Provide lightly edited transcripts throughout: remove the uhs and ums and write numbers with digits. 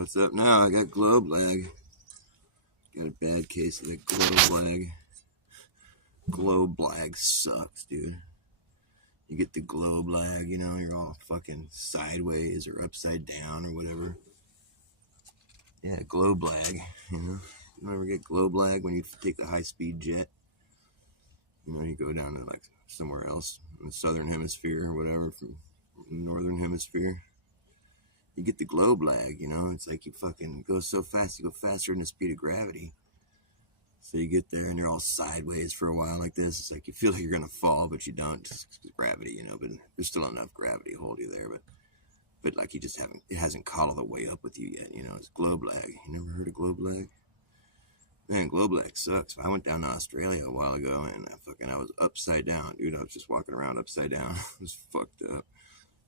What's up now? I got globe lag. Got a bad case of that globe lag. Globe lag sucks, dude. You get the globe lag, you know, you're all fucking sideways or upside down or whatever. Yeah, globe lag, you know. You don't ever get globe lag when you take the high-speed jet? You know, you go down to like somewhere else in the southern hemisphere or whatever, from the northern hemisphere. You get the globe lag, you know. It's like you fucking go so fast, you go faster than the speed of gravity. So you get there and you're all sideways for a while like this. It's like you feel like you're gonna fall, but you don't, just because gravity, you know. But there's still enough gravity to hold you there. But like you just haven't, it hasn't caught all the way up with you yet, you know. It's globe lag. You never heard of globe lag? Man, globe lag sucks. I went down to Australia a while ago and I was upside down, dude. I was just walking around upside down. It was fucked up.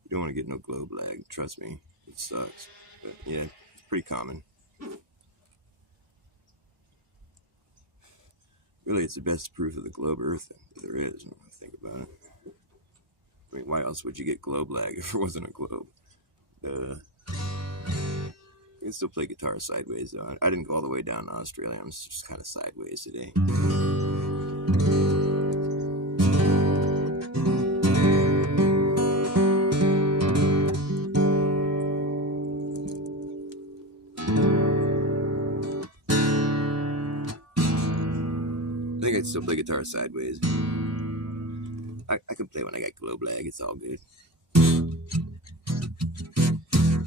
You don't want to get no globe lag. Trust me, it sucks. But yeah, it's pretty common. Really, it's the best proof of the globe Earth that there is when I think about it. I mean, why else would you get globe lag if it wasn't a globe? You can still play guitar sideways, though. I didn't go all the way down to Australia. I'm just kind of sideways today. I think I'd still play guitar sideways. I can play when I got globe lag. It's all good.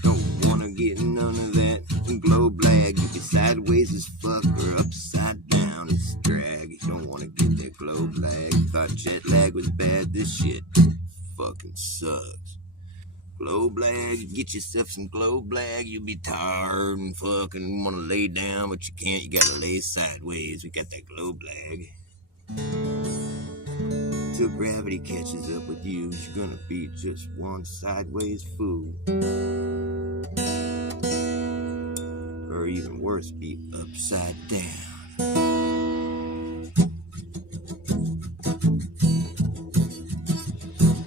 Don't wanna get none of that globe lag. You get sideways as fuck or upside down as drag. You don't wanna get that globe lag. Thought jet lag was bad. This shit fucking sucks. Globe lag, get yourself some globe lag. You'll be tired and fucking wanna lay down, but you can't. You gotta lay sideways. We got that globe lag. Till gravity catches up with you, you're gonna be just one sideways fool. Or even worse, be upside down.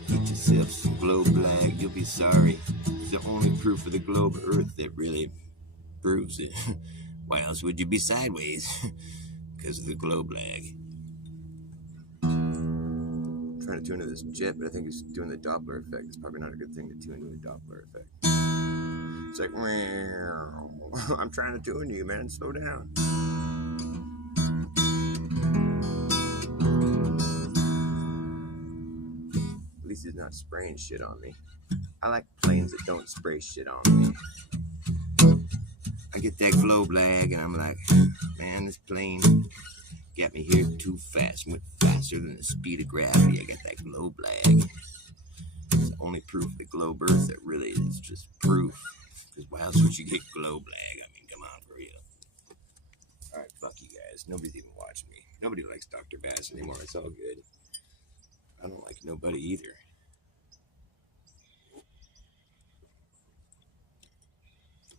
Get yourself some globe lag, you'll be sorry. It's the only proof of the globe Earth that really proves it. Why else would you be sideways? Because of the globe lag. Trying to tune into this jet, but I think it's doing the Doppler effect. It's probably not a good thing to tune into the Doppler effect. It's like, I'm trying to tune you, man. Slow down. At least he's not spraying shit on me. I like planes that don't spray shit on me. I get that globe lag, and I'm like, man, this plane got me here too fast. Went faster than the speed of gravity. I got that globe lag. It's the only proof of the globe Earth that really is just proof. Because why else would you get globe lag? I mean, come on, for real. Alright, fuck you guys. Nobody's even watching me. Nobody likes Dr. Bass anymore. It's all good. I don't like nobody either.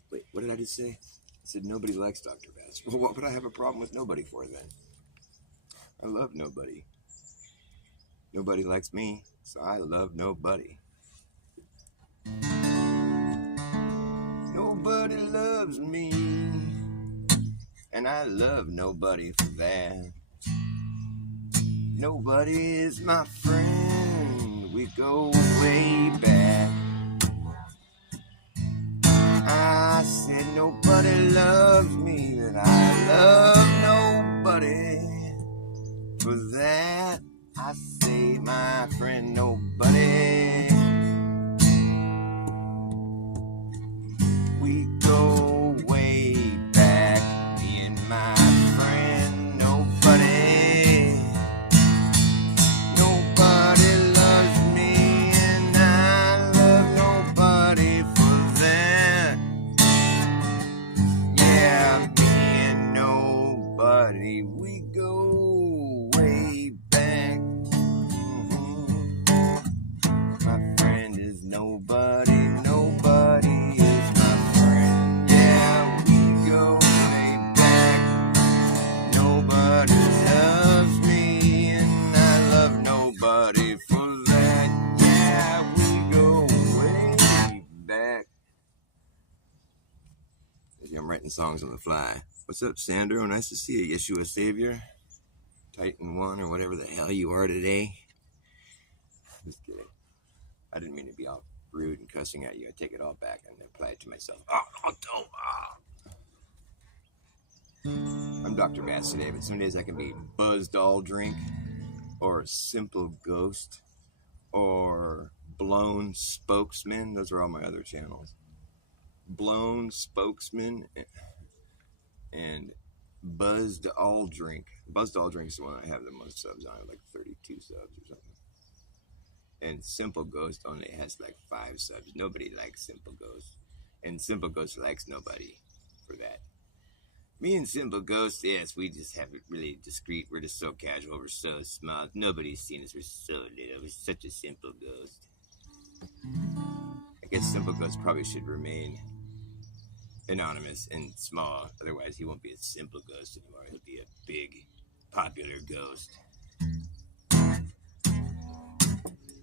Wait, what did I just say? I said nobody likes Dr. Bass. Well, what would I have a problem with nobody for then? I love nobody. Nobody likes me, so I love nobody. Nobody loves me, and I love nobody for that. Nobody is my friend, we go way back. I said nobody loves me, and I love nobody. For that, I say, my friend, nobody. We go way back, me and my friend, nobody. Nobody loves me, and I love nobody for that. Yeah, me and nobody, we go way back. writing songs on the fly. What's up, Sandro? Nice to see you, Yeshua Savior. Titan 1 or whatever the hell you are today. Just kidding. I didn't mean to be all rude and cussing at you. I take it all back and apply it to myself. I'm Dr. Bass today, but some days I can be Buzzed All Drink or Simple Ghost or Blown Spokesman. Those are all my other channels. Blown Spokesman and Buzzed All Drink. Buzzed All Drink is the one I have the most subs on. I have like 32 subs or something. And Simple Ghost only has like 5 subs. Nobody likes Simple Ghost. And Simple Ghost likes nobody for that. Me and Simple Ghost, yes, we just have it really discreet. We're just so casual. We're so small. Nobody's seen us. We're so little. We're such a simple ghost. I guess Simple Ghost probably should remain anonymous and small. Otherwise, he won't be a simple ghost anymore. He'll be a big, popular ghost.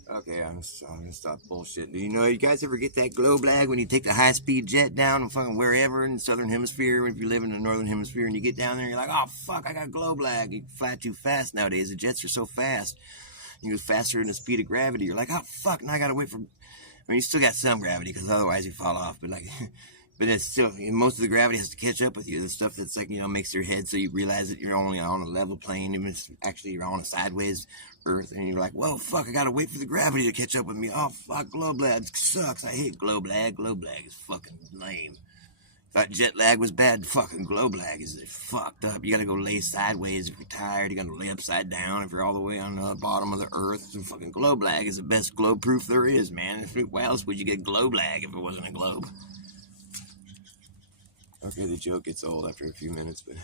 Okay, I'm gonna stop bullshitting. Do you guys ever get that glow blag when you take the high-speed jet down and fucking wherever in the southern hemisphere, if you live in the northern hemisphere, and you get down there and you're like, oh, fuck, I got glow blag. You fly too fast nowadays. The jets are so fast. You go faster than the speed of gravity. You're like, oh, fuck, now I gotta wait for... I mean, you still got some gravity, because otherwise you fall off, but like... But it's still, most of the gravity has to catch up with you. The stuff that's like, makes your head so you realize that you're only on a level plane, even if actually you're on a sideways earth, and you're like, whoa, fuck, I gotta wait for the gravity to catch up with me. Oh, fuck, glow blag sucks. I hate glow blag. Glow blag is fucking lame. Thought jet lag was bad. Fucking glow blag is fucked up. You gotta go lay sideways if you're tired. You gotta lay upside down if you're all the way on the bottom of the earth. So fucking glow blag is the best globe proof there is, man. Why else would you get glow blag if it wasn't a globe? Okay, the joke gets old after a few minutes, but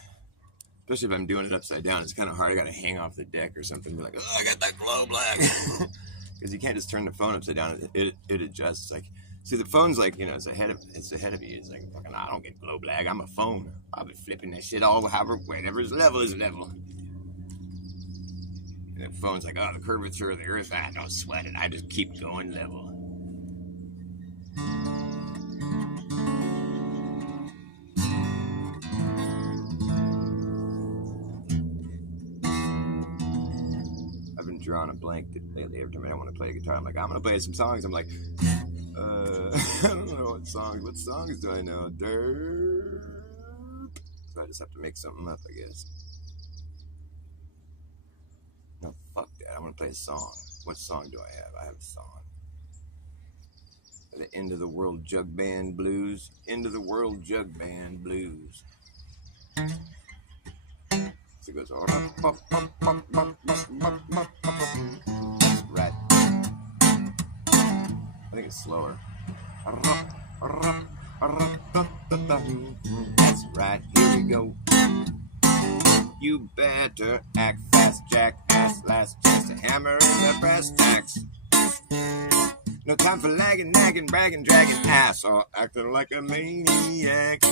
especially if I'm doing it upside down, it's kind of hard. I got to hang off the deck or something. Be like, oh, I got that glow black. Because you can't just turn the phone upside down. It adjusts. Like, see, the phone's like, it's ahead of you. It's like, fucking, I don't get glow black. I'm a phone. I'll be flipping that shit all whatever's level is level. And the phone's like, oh, the curvature of the earth, I don't sweat it. I just keep going level. Drawing a blank lately. Every time I want to play a guitar, I'm like, I'm gonna play some songs. I'm like, I don't know what songs. What songs do I know? Derp. So I just have to make something up, I guess. No, fuck that. I want to play a song. What song do I have? I have a song. The End of the World Jug Band Blues. End of the World Jug Band Blues. So it goes, right. I think it's slower. That's right, here we go. You better act fast, jackass, last chance to hammer in the brass tacks. No time for lagging, nagging, bragging, dragging ass, or acting like a maniac.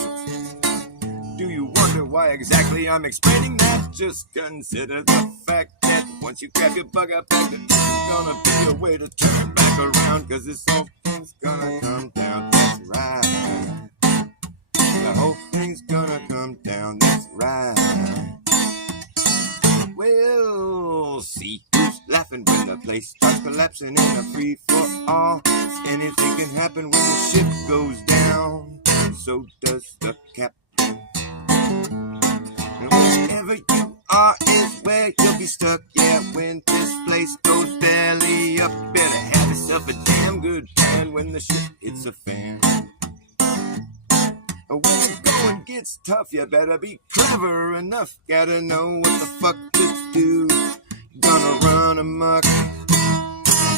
Do you wonder why exactly I'm explaining that? Just consider the fact that once you grab your bug up, there's gonna be a way to turn it back around, cause this whole thing's gonna come down, that's right. The whole thing's gonna come down, that's right. We'll see who's laughing when the place starts collapsing in a free for all. Anything can happen when the ship goes down, so does the captain. And wherever you are is where you'll be stuck. Yeah, when this place goes belly up, better have yourself a damn good plan when the shit hits a fan. When the going gets tough, you better be clever enough. Gotta know what the fuck to do. Gonna run amok,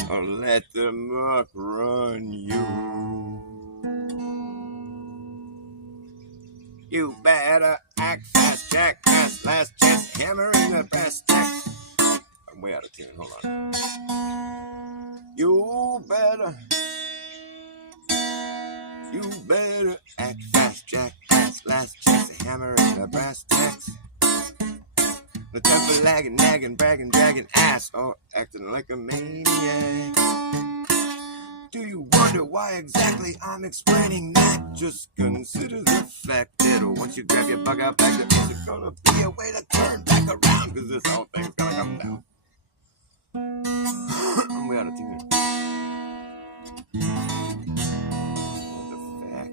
or let the muck run you. You better act fast, jackass, last chance, hammer in the brass tacks. I'm way out of tune, hold on. You better act fast, jackass, last chance, hammer in the brass tacks. No time for lagging, nagging, bragging, dragging ass, or acting like a maniac. Do you wonder why exactly I'm explaining that? Just consider the fact that once you grab your bug out back, there's gonna be a way to turn back around, cause this whole thing's gonna come down. I'm way out of tune. What the fuck?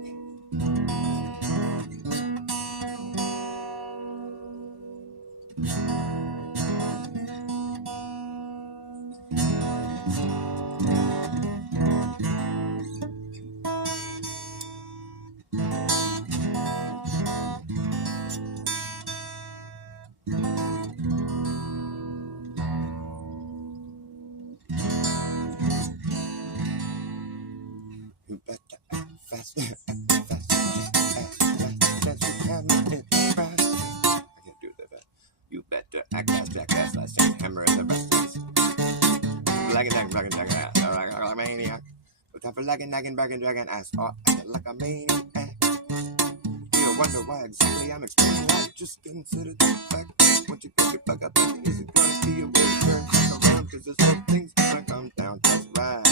You better act fast, act fast, just have me in the right. I can't do that bad. You better act fast, last chance, hammer in the breast. Like a ass, like a maniac. But time for dragging ass, or acting like a maniac. You wonder why exactly I'm explaining that. Just consider the fact that once you pick it back up, it isn't gonna be a way to turn back around, cause this whole thing's gonna come down. That's right.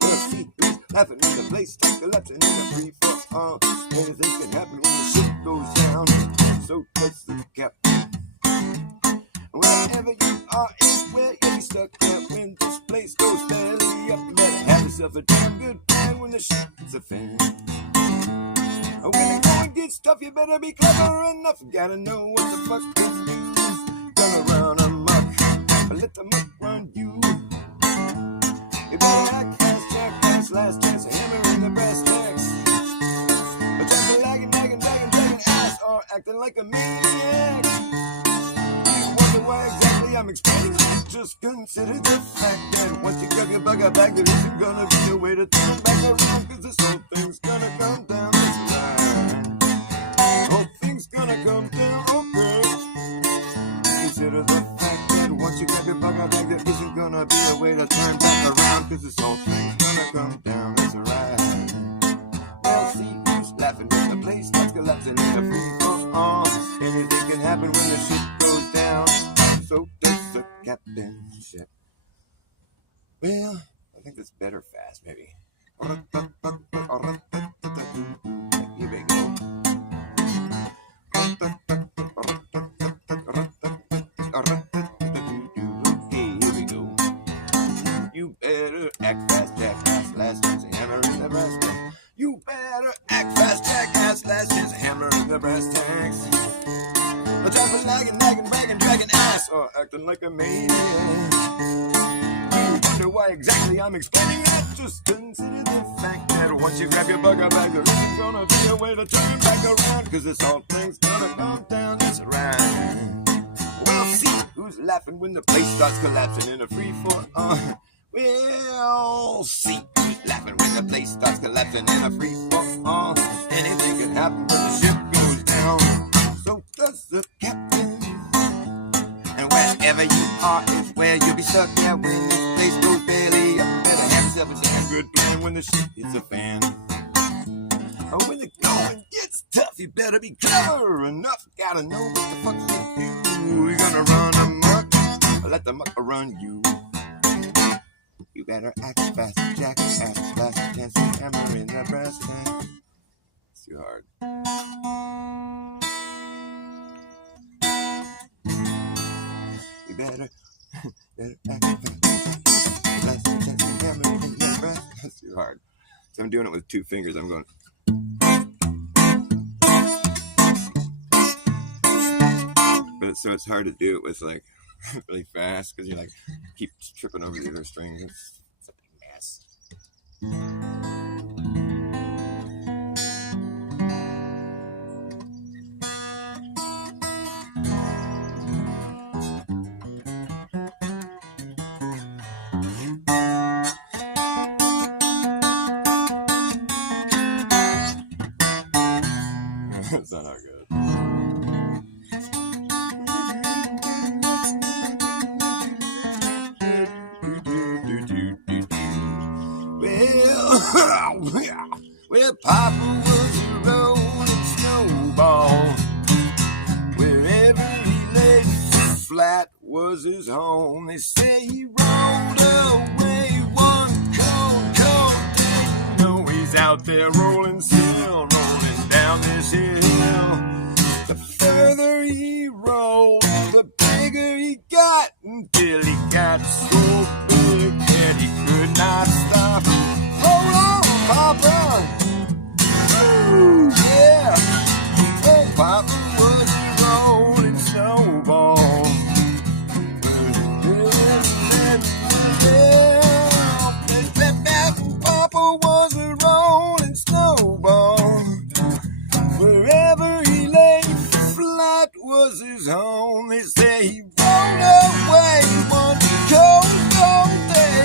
We'll see who's laughing in the place, collapsing in the free for all. Anything can happen when the shit goes down. So does the captain. Wherever you are is where you'll be stuck there when this place goes belly up. Better have yourself a damn good plan when the shit's a fan. When the going gets tough, you better be clever enough. Gotta know what the fuck to do. Gonna run amok, but let the muck run you. You better act fast, jackass, last chance, hammer in the brass tacks. But just lagging ass, or acting like a maniac. You wonder why exactly I'm explaining that. Just consider the fact that once you grab your bug out back, there isn't gonna be a way to turn back around, cause this whole thing's gonna come down. That's right. Whole thing's gonna come down, okay. Consider the fact that once you grab your bug out back, there isn't gonna be a way to turn back around, cause this whole thing's gonna come down. That's right. Well, see who's laughing when the place starts collapsing in the free for all. Anything can happen when the shit goes down. So does the captain ship. Well, I think that's better fast, maybe. Here we go. Hey, here we go. You better act fast, jackass, last chance, hammer in the brass tacks. You better act fast, jackass, last chance, hammer in the brass tacks. No time for lagging, bragging, dragging ass, or acting like a maniac. You wonder why exactly I'm explaining that. Just consider the fact that once you grab your bug out bag, there isn't gonna be a way to turn back around, cause this whole thing's gonna come down. That's right. We'll see who's laughing when the place starts collapsing in a free for all. We'll see who's laughing when the place starts collapsing in a free for all. Anything can happen when the ship goes down. So does the captain. And wherever you are is where you'll be stuck there when this place goes belly up. Better have yourself a damn good plan when the shit hits a fan. Or when the going gets tough, you better be clever enough. Gotta know what the fuck to do. You're gonna run amok, or let the muck run you. You better act fast, jackass, last chance, hammer in the brass tank. It's too hard. You better act fast, last chance, hammer in the brass. That's too hard. So I'm doing it with 2 fingers. I'm going. But it's hard to do it with like really fast because you like keep tripping over the other strings. It's a big mess. That's not how good. Well, Papa was a rolling snowball. Wherever he laid flat was his home. They say he rolled away one cold he's out there rolling still, rolling down this hill. The further he rolled, the bigger he got, until he got so big that he could not stop. Roll on, Papa! Woo, yeah! Oh, Papa was a rolling snowball. Papa was a rolling snowball. Wherever he lay, flat was his home. They say he rolled away one cold day.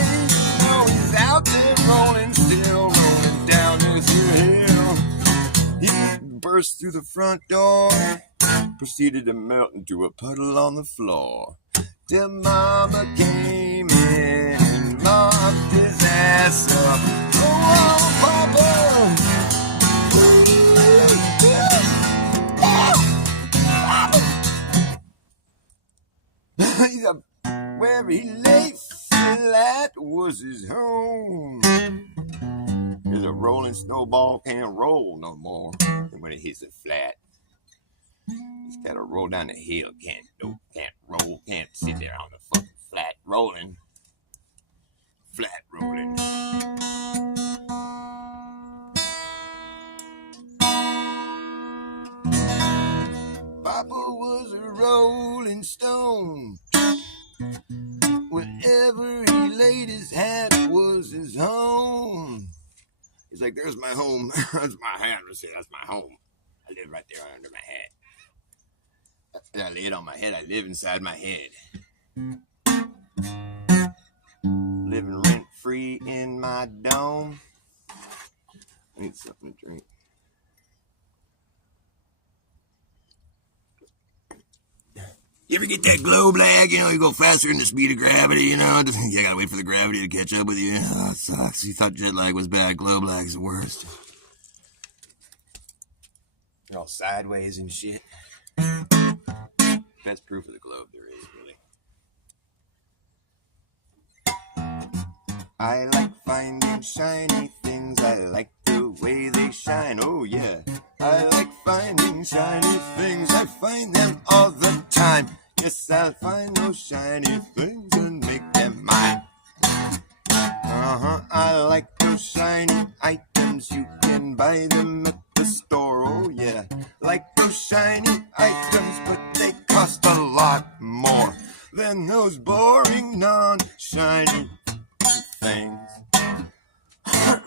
Now he's out there rolling, still rolling down this hill. He burst through the front door, proceeded to melt into a puddle on the floor. Till Mama came in and locked his ass up. Oh, Papa! Where he lay flat was his home. Cause a rolling snowball can't roll no more than when it hits it flat. It's gotta roll down the hill. Can't roll. Can't sit there on the fucking flat rolling. Flat rolling. Papa was a rolling stone. Wherever he laid his hat was his home. He's like, there's my home. That's my hat. That's my home. I live right there under my hat. I lay it on my head. I live inside my head. Living rent free in my dome. I need something to drink. You ever get that glow lag? You know, you go faster than the speed of gravity, you know? You gotta wait for the gravity to catch up with you. Oh, it sucks. You thought jet lag was bad. Glow lag's the worst. You're all sideways and shit. Best proof of the globe there is, really. I like finding shiny things. I like the way they shine. Oh, yeah. I like finding shiny things. I find them all the time. Yes, I'll find those shiny things and make them mine. I like those shiny items. You can buy them at the store. Oh, yeah. Like those shiny items, but they cost a lot more than those boring, non-shiny things.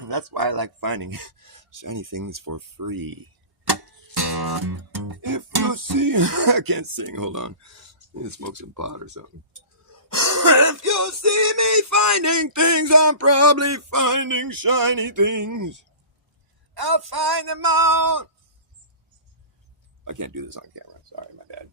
That's why I like finding shiny things for free. If you see... I can't sing, hold on. I need to smoke some pot or something. If you see me finding things, I'm probably finding shiny things. I'll find them all. I can't do this on camera. Sorry, my bad.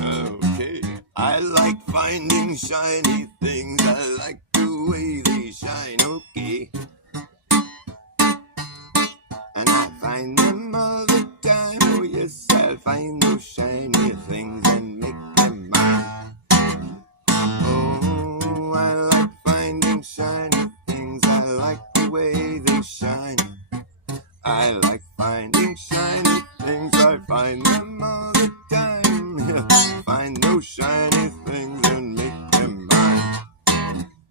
All right. I like finding shiny things. I like the way they shine. Okay. And I find them all the time. Oh yes, I'll find those shiny things and make them mine. Oh, I like finding shiny things. I like the way they shine. I like finding shiny things. I find them all the time. Yeah. Find those shiny things and make them mine.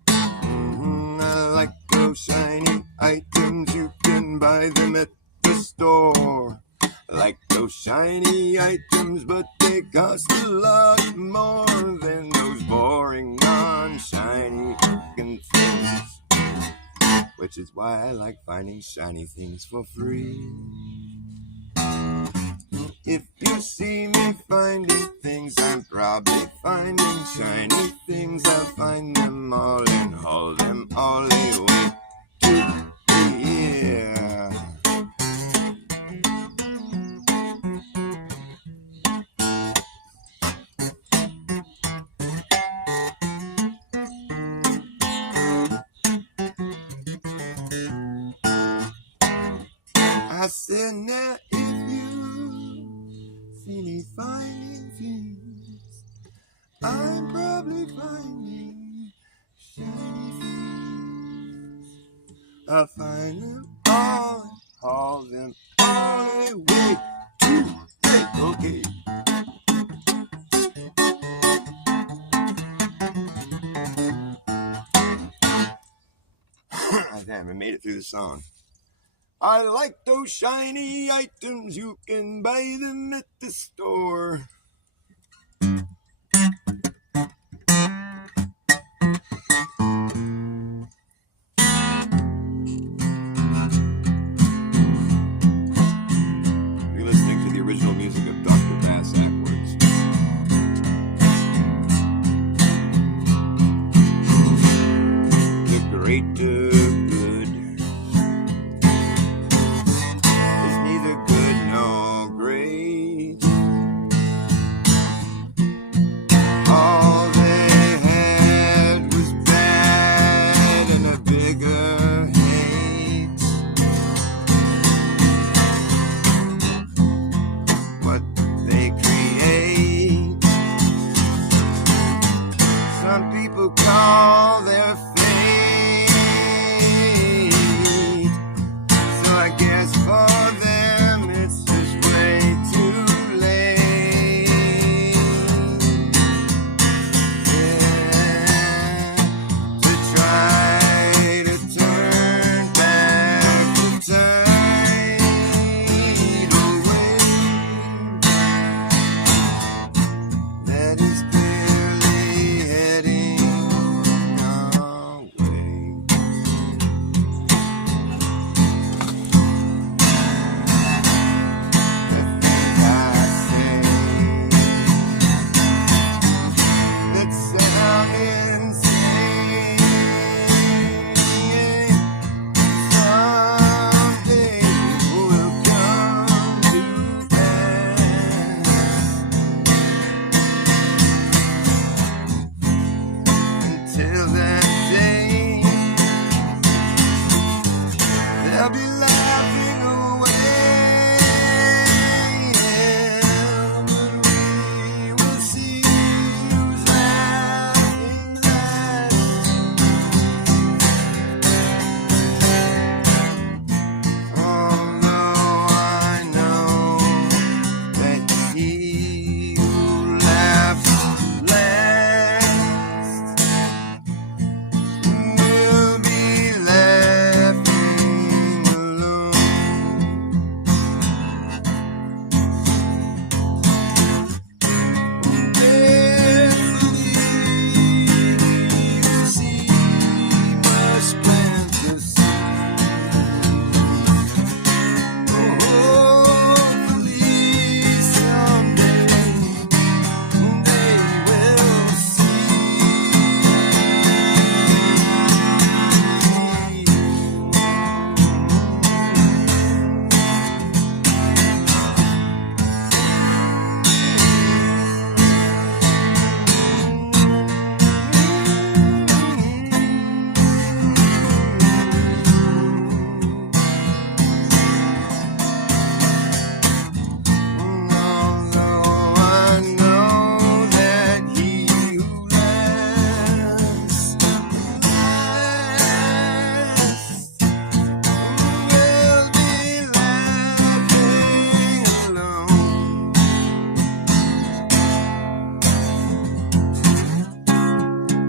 I like those shiny items. You can buy them at the store. I like those shiny items, but they cost a lot more than those boring, non-shiny fucking things. Which is why I like finding shiny things for free. If you see me finding things, I'm probably finding shiny things. I'll find them all and haul them all away to here. then now if you see me finding things, I'm probably finding shiny things. I'll find them all and haul them all away. Okay. I haven't made it through the song. I like those shiny items, you can buy them at the store. You're listening to the original music of Dr.Bas Backwards. The greater good is neither good nor great. All they had was bad and a bigger hate. What they create, some people call their fate. So I guess for them it's just way too late. Yeah, to try to turn back the tide away. That is clearly heading our way. The things I say that sound insane, someday will come to pass. Until that day, they'll be laughing away, but we will see who's laughing last. Although I know that he who laughs last will be laughing alone. See much fantasy. Hopefully someday they will although I know that he who lasts will be laughing alone.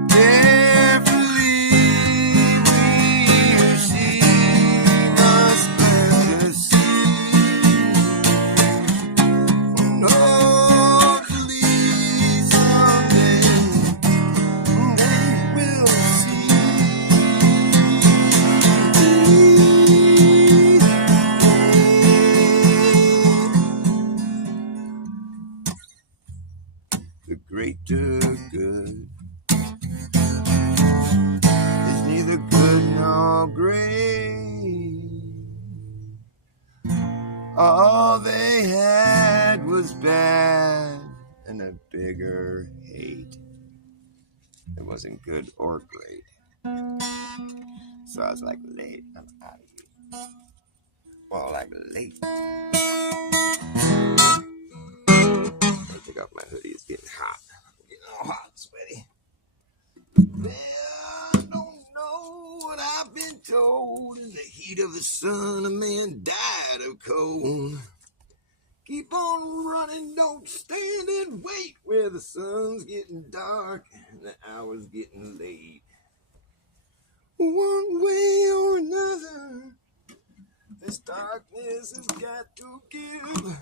Carefully we see must better see. Hopefully someday they will see. The greater good is neither good nor great. All they had was bad and a bigger hate. It wasn't good or great. So I was like, late, I'm out of here. Well, like late. I'll take off my hoodie. It's getting hot. I'm getting all hot and sweaty. Well, I don't know what I've been told. In the heat of the sun, a man died of cold. Keep on running, don't stand and wait, where the sun's getting dark and the hour's getting late. One way or another, this darkness has got to give.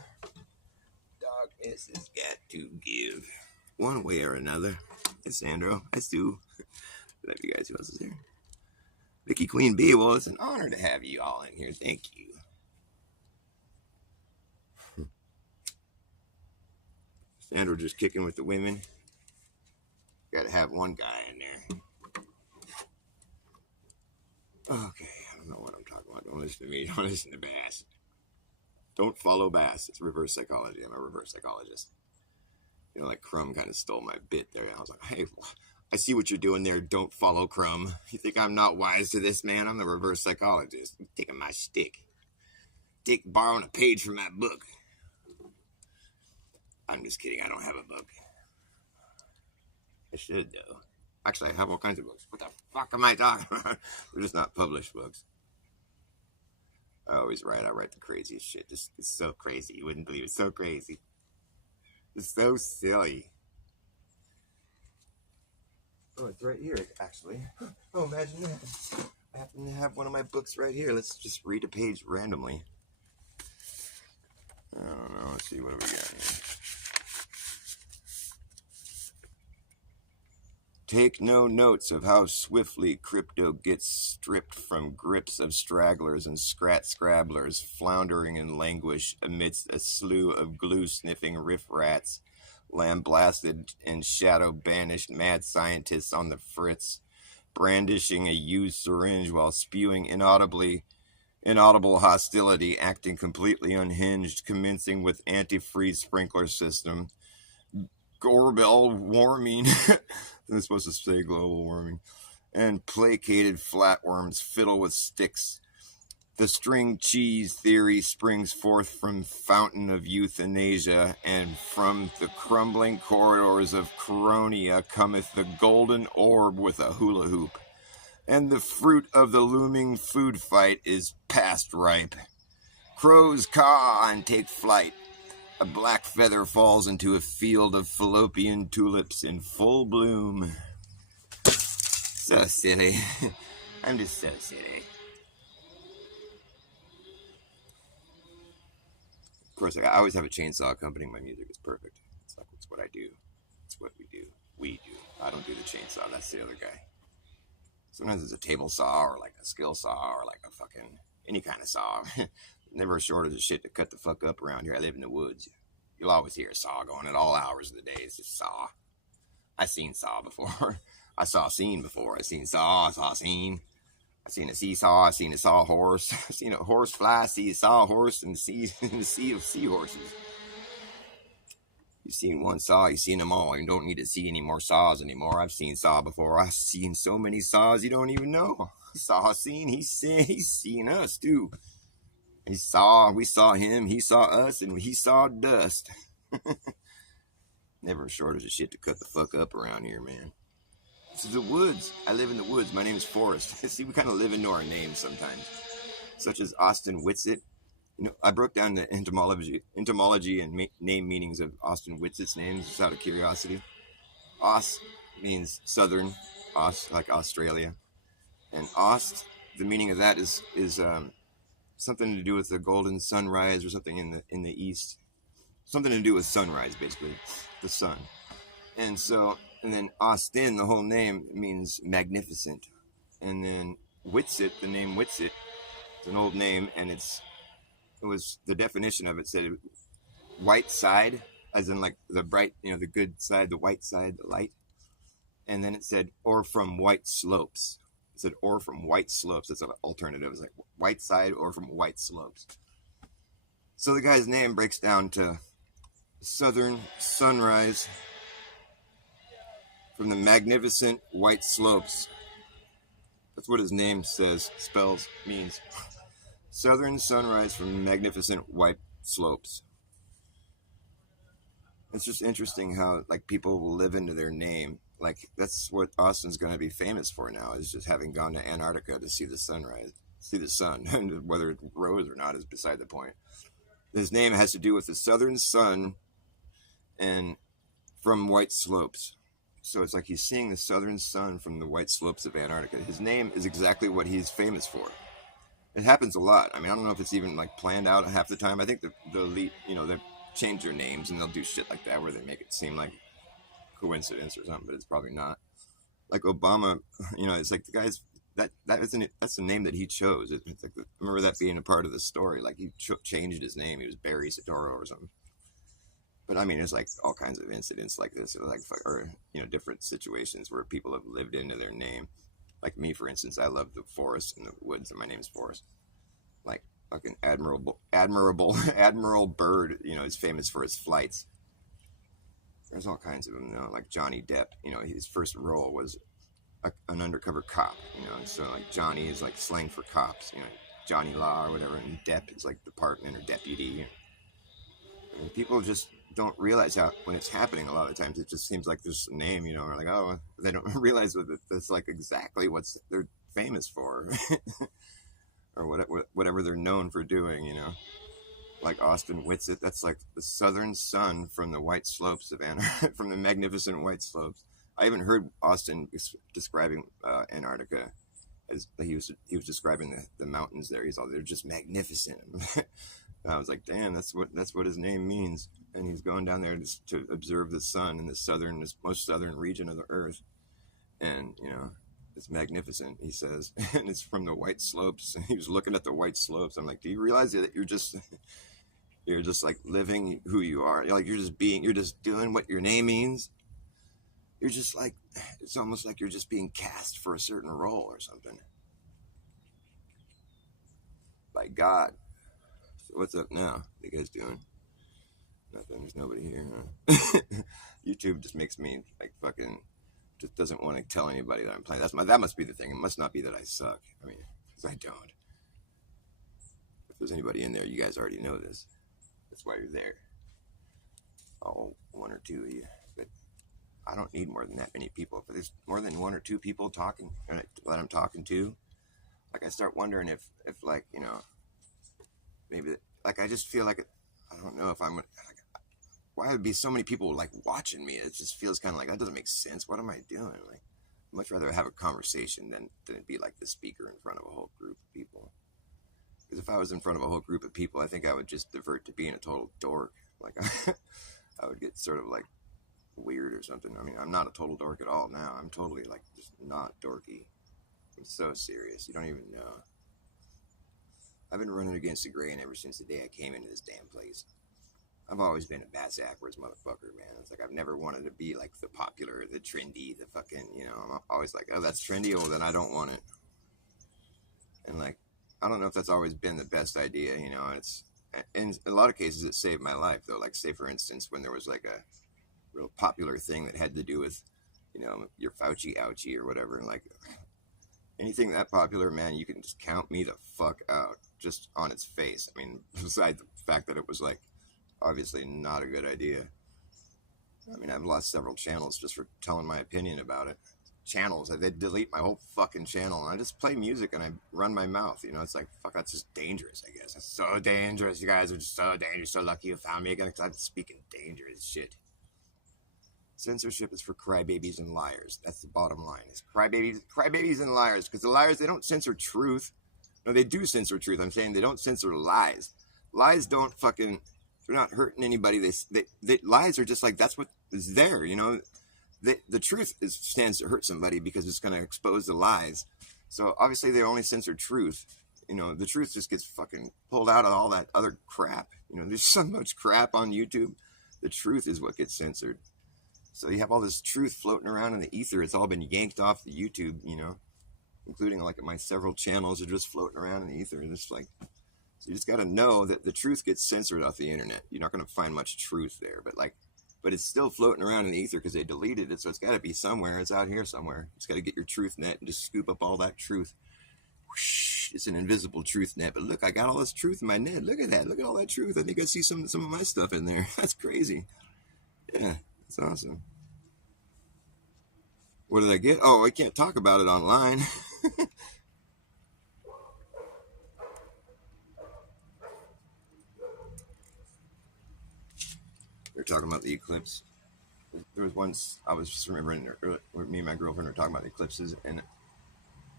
Darkness has got to give. One way or another. It's Sandro. I Stu. Love you guys. Who else is there? Vicky Queen B. Well, it's an honor to have you all in here. Thank you. Sandro just kicking with the women. Gotta have one guy in there. Okay, I don't know what I'm talking about. Don't listen to me. Don't listen to Bass. Don't follow Bass. It's reverse psychology. I'm a reverse psychologist. You know, like Crumb kind of stole my bit there. I was like, hey, I see what you're doing there. Don't follow Crumb. You think I'm not wise to this, man? I'm the reverse psychologist. You're taking my stick. Borrowing a page from that book. I'm just kidding. I don't have a book. I should, though. Actually, I have all kinds of books. What the fuck am I talking about? They're just not published books. I always write. I write the craziest shit. It's so crazy. You wouldn't believe it. It's so crazy. It's so silly. Oh, it's right here, actually. Oh, imagine that. I happen to have one of my books right here. Let's just read a page randomly. I don't know. Let's see. What do we got here? Take no notes of how swiftly crypto gets stripped from grips of stragglers and scrabblers floundering in languish amidst a slew of glue-sniffing riff-rats, lambasted and shadow-banished mad scientists on the fritz, brandishing a used syringe while spewing inaudible hostility, acting completely unhinged, commencing with antifreeze sprinkler system, Gorbel warming, I'm supposed to say global warming, and placated flatworms fiddle with sticks. The string cheese theory springs forth from fountain of euthanasia, and from the crumbling corridors of Coronia cometh the golden orb with a hula hoop, and the fruit of the looming food fight is past ripe. Crows caw and take flight. A black feather falls into a field of fallopian tulips in full bloom. So silly. I'm just so silly. Of course, I always have a chainsaw accompanying my music. It's perfect. It's like, it's what I do. It's what we do. We do. I don't do the chainsaw. That's the other guy. Sometimes it's a table saw or like a skill saw or like a fucking any kind of saw. Never a shortage of shit to cut the fuck up around here. I live in the woods. You'll always hear a saw going at all hours of the day. It's just saw. I seen saw before. I saw scene before. I seen saw. I saw scene. I seen a seesaw. I seen a sawhorse. I seen a horse fly. I see a sawhorse in the sea of seahorses. You've seen one saw. You've seen them all. You don't need to see any more saws anymore. I've seen saw before. I've seen so many saws you don't even know. Saw scene. He's seen us too. We saw him, he saw us, and he saw dust. Never a shortage of shit to cut the fuck up around here, man. This is the woods. I live in the woods. My name is Forrest. See, we kind of live into our names sometimes. Such as Austin Whitsitt. You know, I broke down the entomology and name meanings of Austin Whitsitt's names just out of curiosity. Aus means southern, Aus, like Australia. And Ost, the meaning of that is something to do with the golden sunrise or something in the east. Something to do with sunrise, basically, the sun. And then Austin, the whole name, means magnificent. And then Whitsitt, the name Whitsitt, it's an old name, and it was the definition of it said white side, as in like the bright, the good side, the white side, the light. And then it said, or from white slopes. It said, or from white slopes. That's an alternative. It's like white side or from white slopes. So the guy's name breaks down to southern sunrise from the magnificent white slopes. That's what his name says, spells, means. Southern sunrise from magnificent white slopes. It's just interesting how like people will live into their name. Like that's what Austin's going to be famous for now, is just having gone to Antarctica to see the sunrise, see the sun, and whether it rose or not is beside the point. His name has to do with the southern sun and from white slopes. So it's like he's seeing the southern sun from the white slopes of Antarctica. His name is exactly what he's famous for. It happens a lot. I mean, I don't know if it's even like planned out half the time. I think the elite, they change their names and they'll do shit like that where they make it seem like coincidence or something, but it's probably not. Like Obama, it's like the guy's that's the name that he chose. It's like remember that being a part of the story. Like he changed his name. He was Barry Soetoro or something. But I mean, there's like all kinds of incidents like this, or different situations where people have lived into their name. Like me, for instance, I love the forest and the woods, and my name's Forrest. Like fucking Admiral Byrd, is famous for his flights. There's all kinds of them, like Johnny Depp. His first role was an undercover cop. So like Johnny is like slang for cops. Johnny Law or whatever, and Depp is like department or deputy. And people just don't realize how when it's happening. A lot of times it just seems like there's a name, or like, oh, they don't realize that that's like exactly what they're famous for, or whatever they're known for doing. Like Austin Whitsitt, that's like the southern sun from the white slopes of from the magnificent white slopes. I haven't heard Austin describing Antarctica as he was describing the mountains there. They're just magnificent. And I was like, damn, that's what his name means. And he's going down there to observe the sun in this most southern region of the earth. And, it's magnificent, he says. And it's from the white slopes. And he was looking at the white slopes. I'm like, do you realize that you're just like living who you are? Like you're just doing what your name means. You're just like, it's almost like you're just being cast for a certain role or something. By God. What's up now? What you guys doing? Nothing. There's nobody here. Huh? YouTube just makes me like fucking just doesn't want to tell anybody that I'm playing. That must be the thing. It must not be that I suck. I mean, because I don't. If there's anybody in there, you guys already know this. That's why you're there. All one or two of you. But I don't need more than that many people. If there's more than one or two people talking that I'm talking to, like I start wondering if like maybe like I just feel like I don't know if I'm like, why would be so many people like watching me? It just feels kind of like that doesn't make sense. What am I doing? Like I'd much rather have a conversation than be like the speaker in front of a whole group of people. Because if I was in front of a whole group of people, I think I would just divert to being a total dork. Like I would get sort of like weird or something. I mean, I'm not a total dork at all now. I'm totally like just not dorky. I'm so serious. You don't even know. I've been running against the grain ever since the day I came into this damn place. I've always been a bass-ackwards motherfucker, man. It's like I've never wanted to be like the popular, the trendy, the fucking, I'm always like, oh, that's trendy, well, then I don't want it. And like, I don't know if that's always been the best idea, it's, in a lot of cases it saved my life, though. Like, say, for instance, when there was like a real popular thing that had to do with, your Fauci ouchie or whatever, and like, anything that popular, man, you can just count me the fuck out just on its face. I mean, besides the fact that it was like obviously not a good idea. I mean, I've lost several channels just for telling my opinion about it. Channels, they delete my whole fucking channel, and I just play music and I run my mouth. It's like, fuck, that's just dangerous, I guess. It's so dangerous. You guys are just so dangerous. So lucky you found me again, because I'm speaking dangerous shit. Censorship is for crybabies and liars. That's the bottom line. It's crybabies and liars. Because the liars, they don't censor truth. No, they do censor truth. I'm saying they don't censor lies. Lies don't fucking, they're not hurting anybody. They lies are just like, that's what is there, the truth stands to hurt somebody because it's going to expose the lies. So obviously they only censor truth. The truth just gets fucking pulled out of all that other crap. There's so much crap on YouTube. The truth is what gets censored. So you have all this truth floating around in the ether. It's all been yanked off the YouTube, including like my several channels are just floating around in the ether. And it's like, so you just got to know that the truth gets censored off the internet. You're not going to find much truth there, but it's still floating around in the ether because they deleted it. So it's got to be somewhere. It's out here somewhere. You just got to get your truth net and just scoop up all that truth. Whoosh, it's an invisible truth net. But look, I got all this truth in my net. Look at that. Look at all that truth. I think I see some of my stuff in there. That's crazy. Yeah, that's awesome. What did I get? Oh, I can't talk about it online. They're talking about the eclipse. There was once I was just remembering, me and my girlfriend were talking about eclipses, and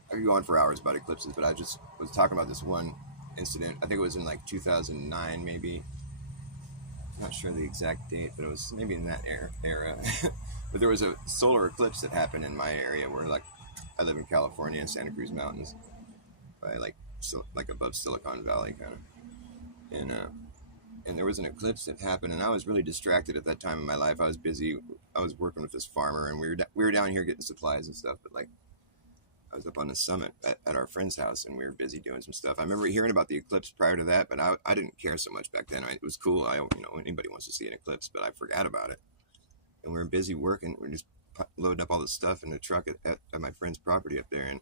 I could go on for hours about eclipses, but I just was talking about this one incident. I think it was in like 2009, maybe. I'm not sure the exact date, but it was maybe in that era. But there was a solar eclipse that happened in my area where, like, I live in California in Santa Cruz Mountains, by like above Silicon Valley, kind of. And there was an eclipse that happened, and I was really distracted at that time in my life. I was busy. I was working with this farmer, and we were down here getting supplies and stuff. But like, I was up on the summit at our friend's house, and we were busy doing some stuff. I remember hearing about the eclipse prior to that, but I didn't care so much back then. It was cool. Anybody wants to see an eclipse, but I forgot about it. And we were busy working. We were just loading up all the stuff in the truck at my friend's property up there,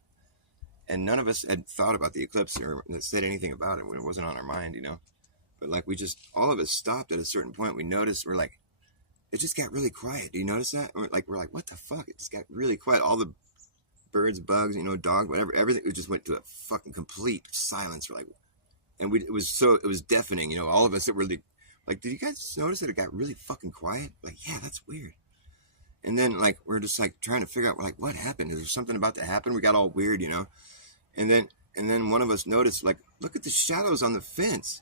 and none of us had thought about the eclipse or said anything about it. It wasn't on our mind, But like, all of us stopped at a certain point. We noticed, we're like, it just got really quiet. Do you notice that? We're like, what the fuck? It just got really quiet. All the birds, bugs, dog, whatever, everything, it just went to a fucking complete silence. We're like, and it was deafening, all of us that were like, did you guys notice that it got really fucking quiet? Like, yeah, that's weird. And then like, we're just like trying to figure out, like, what happened? Is there something about to happen? We got all weird, and then one of us noticed, like, look at the shadows on the fence.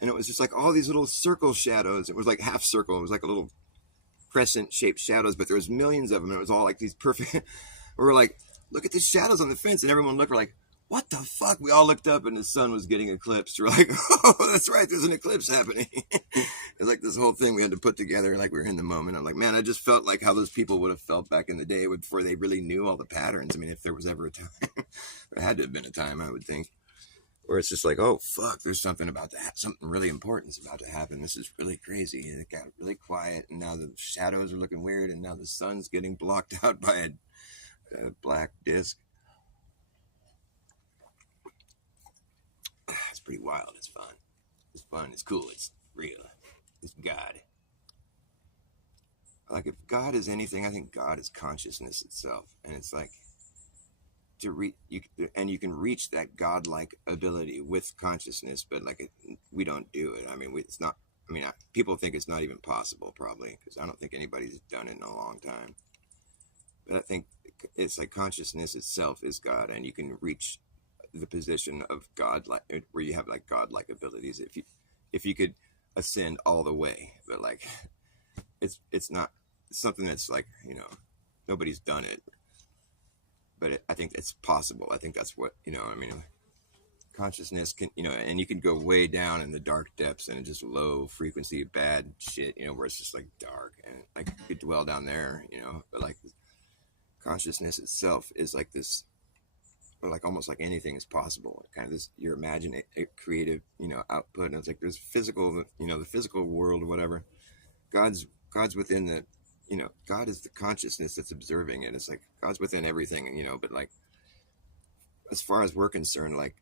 And it was just like all these little circle shadows. It was like half circle. It was like a little crescent shaped shadows, but there was millions of them. And it was all like these perfect, we were like, look at the shadows on the fence. And everyone looked, we're like, what the fuck? We all looked up and the sun was getting eclipsed. We're like, oh, that's right. There's an eclipse happening. It's like this whole thing we had to put together. Like, we were in the moment. I'm like, man, I just felt like how those people would have felt back in the day before they really knew all the patterns. I mean, if there was ever a time, there had to have been a time, I would think, where it's just like, oh, fuck, there's something about to happen. Something really important is about to happen. This is really crazy. And it got really quiet, and now the shadows are looking weird, and now the sun's getting blocked out by a black disc. It's pretty wild. It's fun. It's fun. It's cool. It's real. It's God. Like, if God is anything, I think God is consciousness itself. And it's like, you can reach that godlike ability with consciousness, but like, we don't do it. I mean, it's not. I mean, people think it's not even possible, probably, because I don't think anybody's done it in a long time. But I think it's like consciousness itself is God, and you can reach the position of God, like, where you have like godlike abilities if you could ascend all the way. But like, it's something that's like, nobody's done it. But I think it's possible. I think that's what, I mean, consciousness can, and you can go way down in the dark depths and just low frequency, bad shit, where it's just like dark, and like you could dwell down there, but like consciousness itself is like this, or like almost like anything is possible. Kind of this, your imagine a creative, output. And it's like, there's physical, the physical world or whatever. God's within the, God is the consciousness that's observing it. It's like God's within everything, but like, as far as we're concerned, like,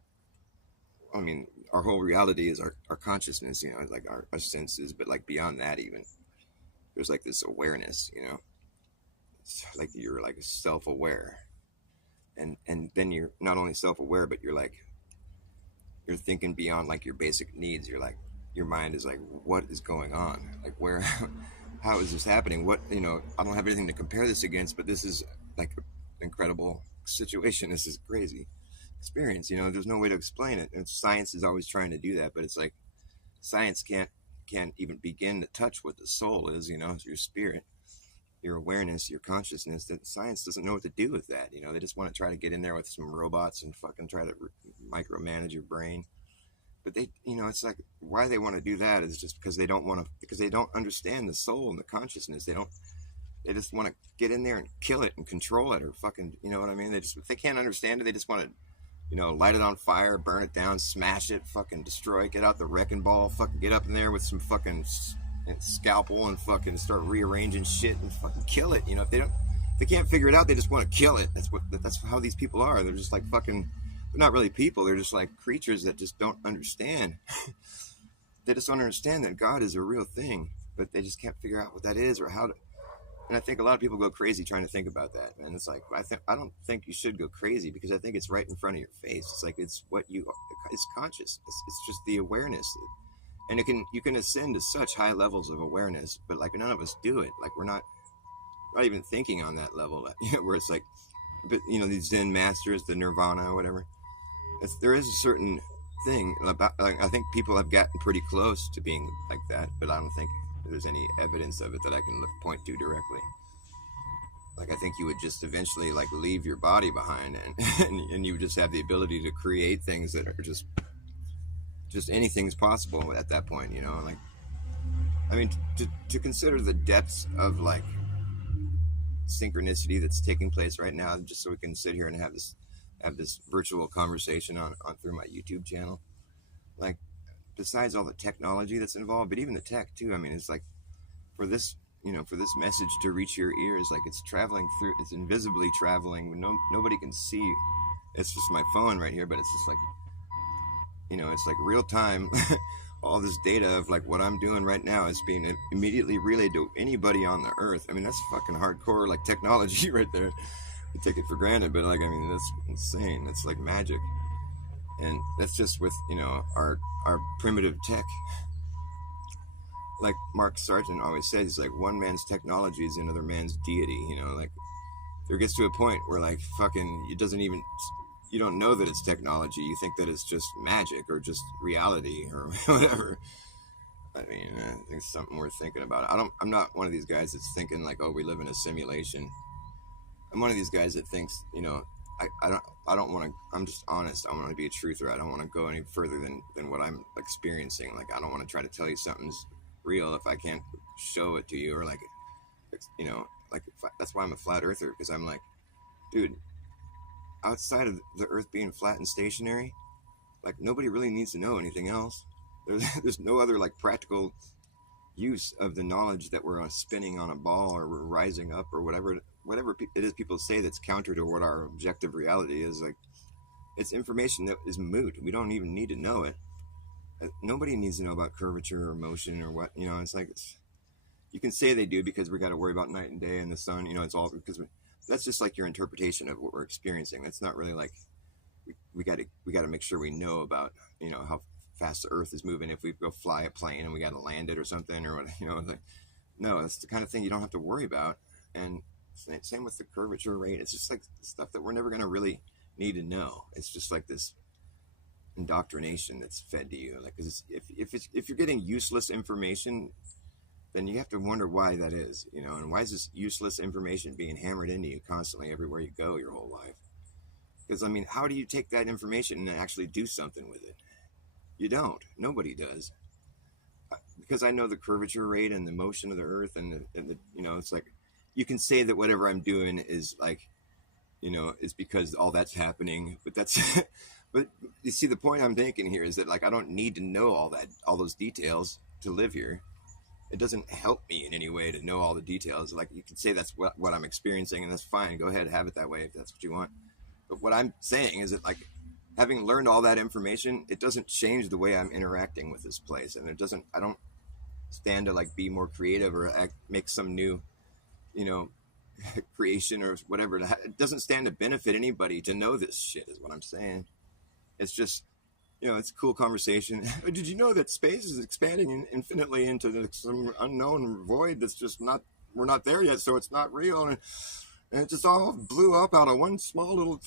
I mean, our whole reality is our consciousness, like our senses, but like beyond that, even there's like this awareness, it's like you're like self-aware, and then you're not only self-aware, but you're thinking beyond like your basic needs. You're like, your mind is like, what is going on? Like, where, how is this happening? What, I don't have anything to compare this against, but this is like an incredible situation. This is crazy experience. There's no way to explain it. And science is always trying to do that, but it's like science can't even begin to touch what the soul is. It's your spirit, your awareness, your consciousness. That science doesn't know what to do with that. They just want to try to get in there with some robots and fucking try to micromanage your brain. But they, it's like, why they want to do that is just because they don't understand the soul and the consciousness. They just want to get in there and kill it and control it, or fucking, you know what I mean? If they can't understand it, they just want to, light it on fire, burn it down, smash it, fucking destroy it, get out the wrecking ball, fucking get up in there with some fucking scalpel and fucking start rearranging shit and fucking kill it. If they can't figure it out, they just want to kill it. That's how these people are. They're just like fucking, not really people. They're just like creatures that just don't understand. They just don't understand that God is a real thing, but they just can't figure out what that is or how to. And I think a lot of people go crazy trying to think about that. And it's like, I don't think you should go crazy, because I think it's right in front of your face. It's like, it's conscious. It's just the awareness. And you can ascend to such high levels of awareness, but like none of us do it. Like we're not even thinking on that level, where it's like, but these Zen masters, the nirvana or whatever. There is a certain thing about, like, I think people have gotten pretty close to being like that, but I don't think there's any evidence of it that I can point to directly. Like, I think you would just eventually like leave your body behind, and you would just have the ability to create things that are just anything's possible at that point. Like, I mean, to consider the depths of like synchronicity that's taking place right now, just so we can sit here and have this virtual conversation on through my YouTube channel. Like, besides all the technology that's involved, but even the tech too. I mean, it's like for this message to reach your ears, like it's traveling through, it's invisibly traveling. Nobody can see. It's just my phone right here, but it's just like, it's like real time. All this data of like what I'm doing right now is being immediately relayed to anybody on the earth. I mean, that's fucking hardcore, like technology right there. We take it for granted, but like, I mean, that's insane. That's like magic. And that's just with, our primitive tech. Like Mark Sargent always says, he's like, one man's technology is another man's deity. Like there gets to a point where like fucking, it doesn't even, you don't know that it's technology. You think that it's just magic or just reality or whatever. I mean, I think it's something worth thinking about. I'm not one of these guys that's thinking like, oh, we live in a simulation. I'm one of these guys that thinks, I don't want to, I'm just honest. I want to be a truther. I don't want to go any further than what I'm experiencing. Like, I don't want to try to tell you something's real if I can't show it to you, or like, that's why I'm a flat earther, because I'm like, dude, outside of the earth being flat and stationary, like nobody really needs to know anything else. There's no other like practical use of the knowledge that we're spinning on a ball, or we're rising up, or whatever it is people say that's counter to what our objective reality is. Like, it's information that is moot. We don't even need to know it. Nobody needs to know about curvature or motion or what, it's like, you can say they do because we got to worry about night and day and the sun, it's all because that's just like your interpretation of what we're experiencing. That's not really like, we got to make sure we know about, how fast the earth is moving. If we go fly a plane and we got to land it or something, or what, like, no, that's the kind of thing you don't have to worry about. And same with the curvature rate. It's just like stuff that we're never going to really need to know. It's just like this indoctrination that's fed to you. Like, if you're getting useless information, then you have to wonder why that is, and why is this useless information being hammered into you constantly everywhere you go your whole life? Because, I mean, how do you take that information and actually do something with it? You don't. Nobody does. Because I know the curvature rate and the motion of the earth and the it's like, you can say that whatever I'm doing is like, is because all that's happening, but that's, but you see, the point I'm making here is that like, I don't need to know all those details to live here. It doesn't help me in any way to know all the details. Like, you can say that's what I'm experiencing, and that's fine. Go ahead, have it that way if that's what you want. But what I'm saying is that, like, having learned all that information, it doesn't change the way I'm interacting with this place. And I don't stand to like be more creative or make some new, creation or whatever. It doesn't stand to benefit anybody to know this shit, is what I'm saying. It's just, it's a cool conversation. Did you know that space is expanding infinitely into some unknown void that's just we're not there yet, so it's not real. And it just all blew up out of one small little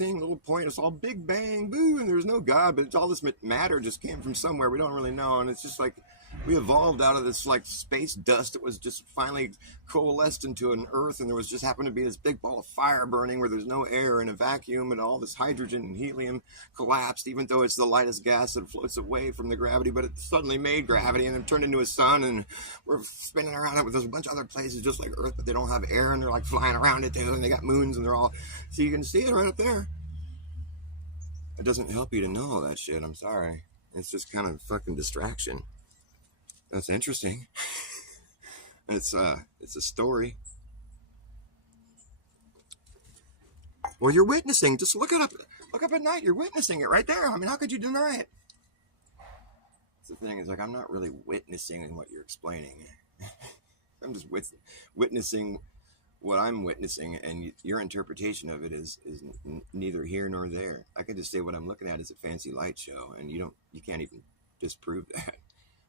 point. It's all big bang, boo, and there's no God, but all this matter just came from somewhere. We don't really know. And it's just like, we evolved out of this like space dust that was just finally coalesced into an earth, and there was just happened to be this big ball of fire burning where there's no air and a vacuum, and all this hydrogen and helium collapsed, even though it's the lightest gas that floats away from the gravity, but it suddenly made gravity and it turned into a sun, and we're spinning around it with a bunch of other places just like Earth, but they don't have air, and they're like flying around it too, and they got moons, and they're all, so you can see it right up there. It doesn't help you to know all that shit. I'm sorry. It's just kind of fucking distraction. That's interesting. It's a story. Well, you're witnessing. Just look it up. Look up at night. You're witnessing it right there. I mean, how could you deny it? The thing is, like, I'm not really witnessing what you're explaining. I'm just witnessing what I'm witnessing, and your interpretation of it is neither here nor there. I could just say what I'm looking at is a fancy light show, and you can't even disprove that.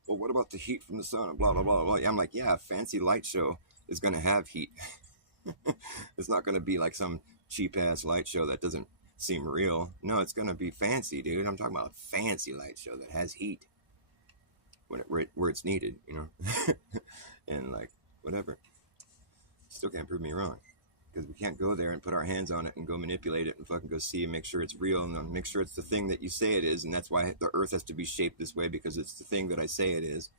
Well, what about the heat from the sun and blah blah blah blah? I'm like, yeah, a fancy light show is going to have heat. It's not going to be like some cheap ass light show that doesn't seem real. No, it's going to be fancy, dude. I'm talking about a fancy light show that has heat where it's needed, you know. And like, whatever. Still can't prove me wrong, because we can't go there and put our hands on it and go manipulate it and fucking go see and make sure it's real and then make sure it's the thing that you say it is. And that's why the earth has to be shaped this way, because it's the thing that I say it is.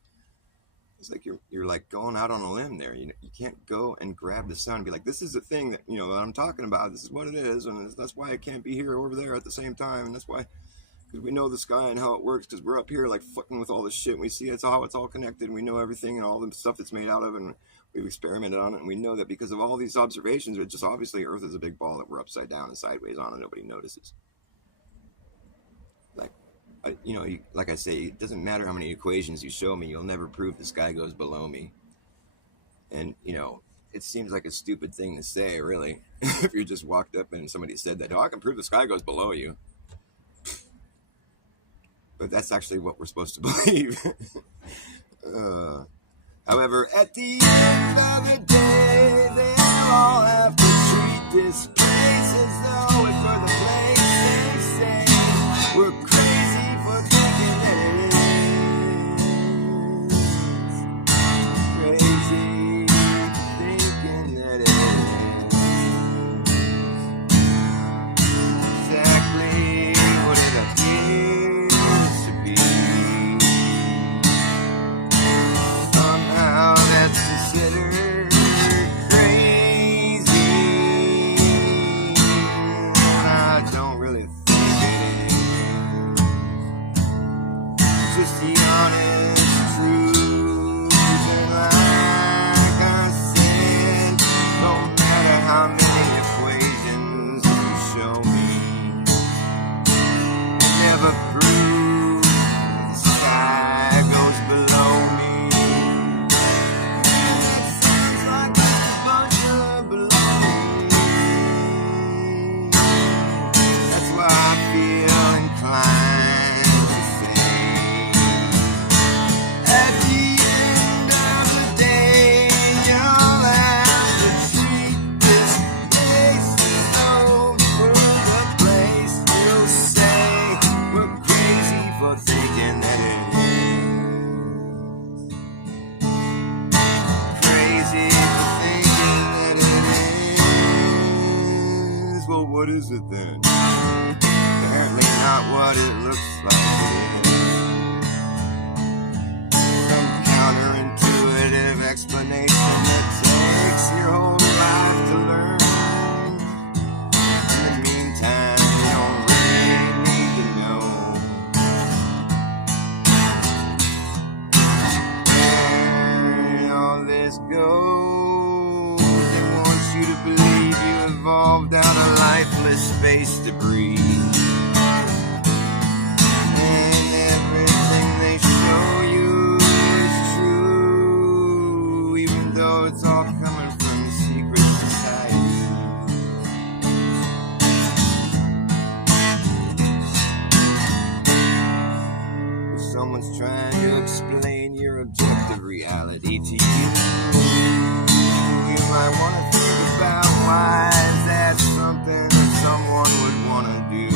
It's like you're like going out on a limb there. You can't go and grab the sun and be like, this is the thing that, you know, that I'm talking about. This is what it is, and that's why I can't be here or over there at the same time. And that's why, because we know the sky and how it works, because we're up here like fucking with all this shit. And we see how it's all connected. And we know everything and all the stuff that's made out of it. And we've experimented on it. And we know that because of all these observations, it's just obviously Earth is a big ball that we're upside down and sideways on, and nobody notices. Like, like I say, it doesn't matter how many equations you show me, you'll never prove the sky goes below me. And, you know, it seems like a stupid thing to say, really. If you just walked up and somebody said that, I can prove the sky goes below you. But that's actually what we're supposed to believe. However, at the end of the day, they'll all have to treat this place as though it were the place they say. We're crazy for thinking that it is. Crazy for thinking that it is. Exactly what it appears to be. Somehow that's considered crazy. I don't really think it is. Just the honest truth. And like I said, no matter how many equations you show me, it never proves the sky goes below me. It seems like it's a bunch of baloney. That's why I feel inclined to say, at the end of the day, you'll have to treat this place as though we're the place. You'll say we're crazy for thinking that it is. Crazy for thinking that it is. Well, what is it then? Apparently not what it looks like it is. Some counterintuitive explanation that takes your whole life to learn. In the meantime, you don't really need to know where all this goes. They want you to believe you evolved out of lifeless space debris. And everything they show you is true, even though it's all coming from secret society. If someone's trying to explain your objective reality to you, you might want to think about why is that something that someone would want to do.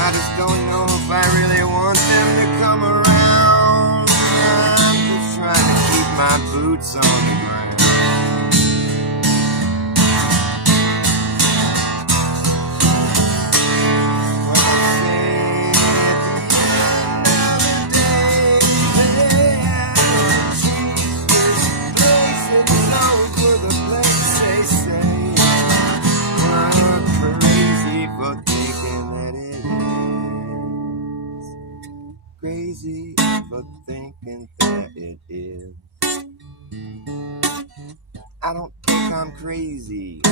I just don't know if I really want them to come around. I'm just trying to keep my boots on the ground. When I say at the end of the day, they have to treat this place as though it were the place they say. We're crazy for thinking that it is. Crazy for thinking that it is. I don't think I'm crazy.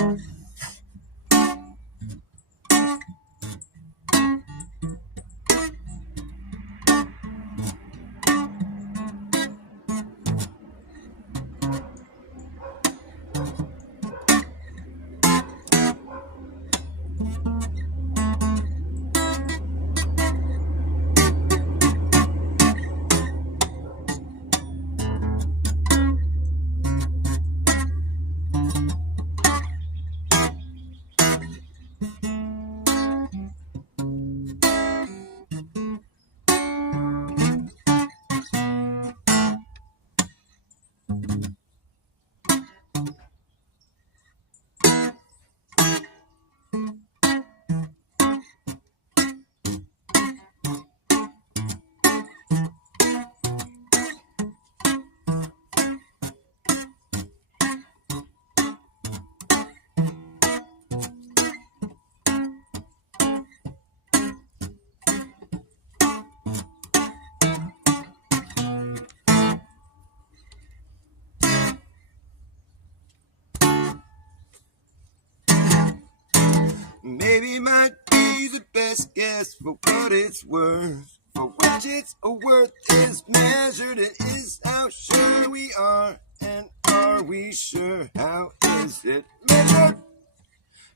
might be the best guess for what it's worth, for which its worth is measured. It is how sure we are, and are we sure? How is it measured?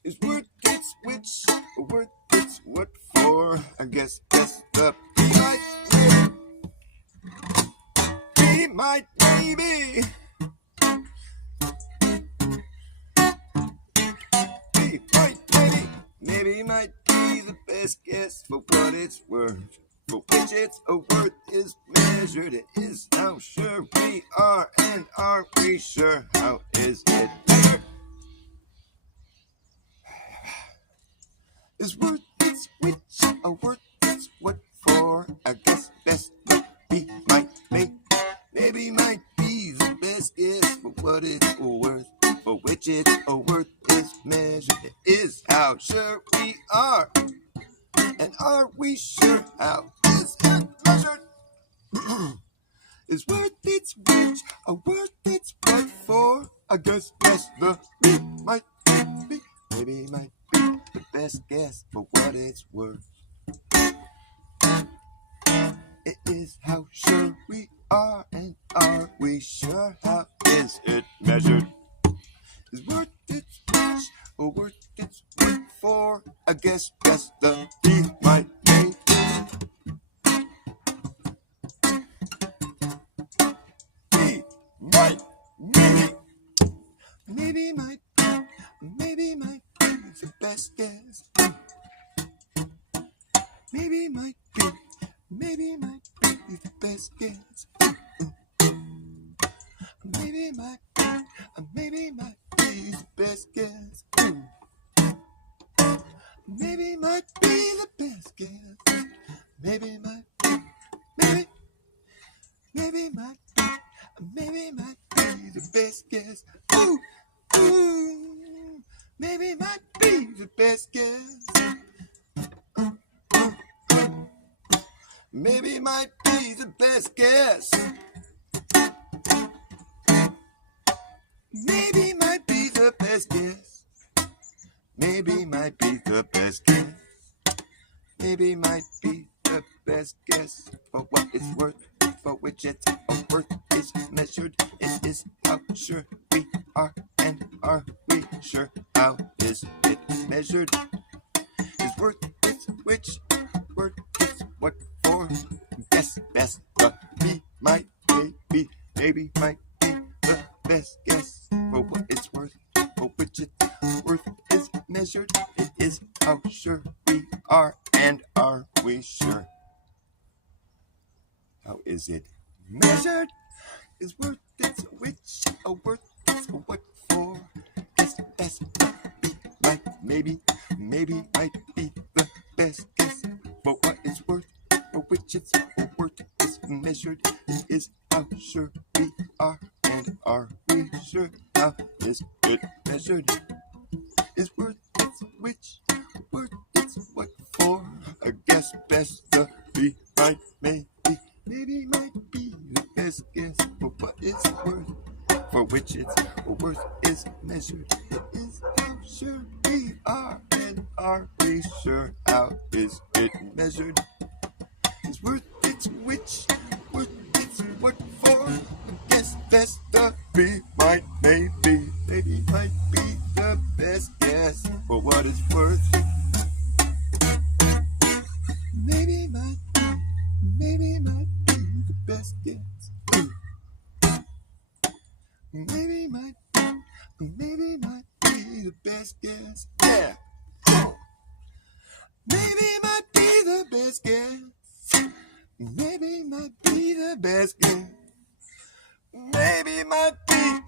Is worth its which, worth its what for? I guess that's the be might maybe. Be might maybe. Maybe might be the best guess for what it's worth, for which its worth is measured. It is how sure we are, and are we sure? How is it measured? Is worth its which, worth its what for? I guess best be might maybe. Maybe might be the best guess for what it's worth, for which its worth is measured. It is how sure we are, and are we sure? How is it measured? Is worth its which, worth its what for? I guess that's the be might be. Maybe might be the best guess for what it's worth. It is how sure we are, and are we sure? How is it measured? Is worth its which, worth its what for? I guess that's the be might be. Be might maybe. Maybe might be the best guess. Maybe might be the best guess. Maybe might be the best guess. Maybe might be the best guess. Maybe might be the best guess. Ooh, ooh, maybe might be the best guess. Maybe might be the best guess. Maybe might be the best guess. Maybe might be the best guess. Maybe might be the best guess for what it's worth, for which its worth is measured. It is how sure we are, and are we sure? How is it measured? Is worth its which, worth its what for? Guess best, but be might maybe, maybe might be the best guess for what it's worth, for which its worth is measured. It is how sure we are, and are we sure? How is it measured? Is worth its which, worth its what for? Guess best, be might maybe, maybe might be the best guess for what it's worth, for which its worth is measured. It is how sure we are, and are we sure? How is it measured? Is worth its which, worth its what for? I guess best the be might maybe, maybe might be the best guess for what it's worth, for which its worth is measured. It is how sure we are, and are we sure? How is it measured? Is worth its which, worth its what for? I guess best the be might maybe, maybe might be the best guess for what it's worth. Maybe might be the best guess. Maybe might be the best guess. Yeah. Maybe might be the best guess. Maybe might be the best guess. Maybe might be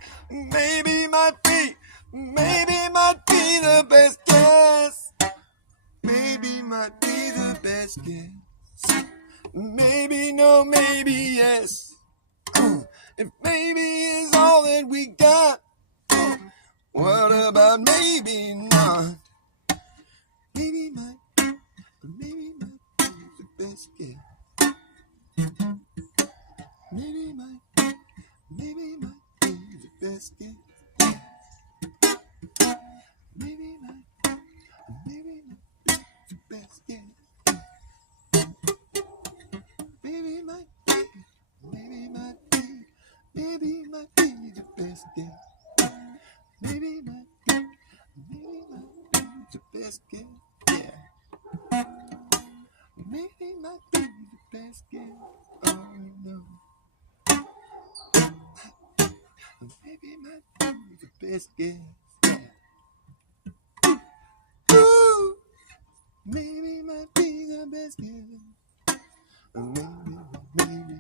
the best guess. Maybe might be the best guess. Maybe no, maybe yes. If maybe is all that we got, what about maybe not? Maybe might be the best guess. Maybe might be the best guess. Maybe might be maybe might be the best guess. Oh no. Maybe it might be the best guess. Yeah. Ooh, maybe it might be the best guess. Maybe.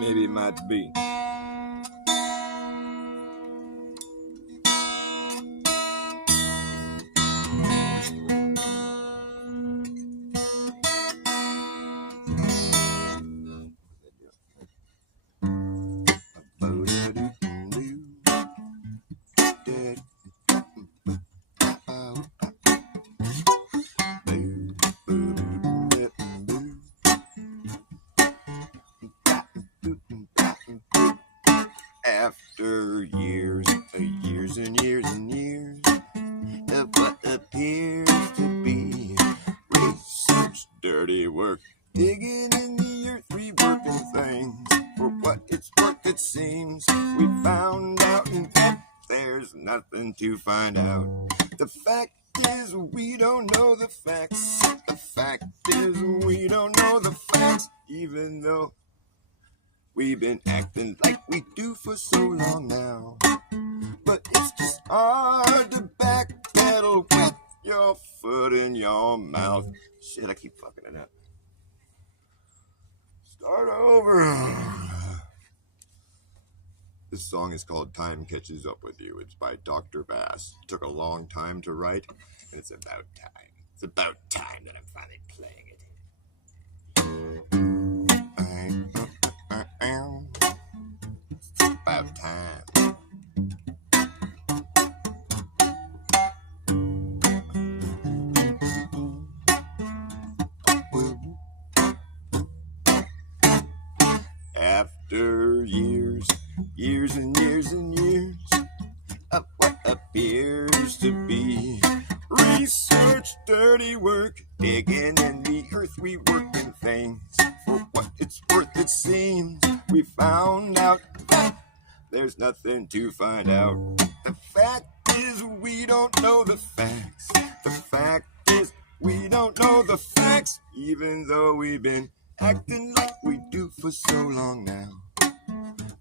Maybe it might be. After years and years and years of what appears to be research, dirty work, digging in the earth, reworking things for what it's worth. It seems we found out that there's nothing to find out. The fact is we don't know the facts. The fact is we don't know the facts, even though we've been acting like we do for so long now. But it's just hard to backpedal with your foot in your mouth. Shit, I keep fucking it up. Start over. This song is called Time Catches Up With You. It's by Dr. Bas. It took a long time to write, and it's about time. It's about time that I'm finally playing it. It's about time. After years and years and years of what appears to be research, dirty work, digging in the earth, we working things for what it's worth. It seems we found out that there's nothing to find out. The fact is we don't know the facts. The fact is we don't know the facts, even though we've been acting like we do for so long now.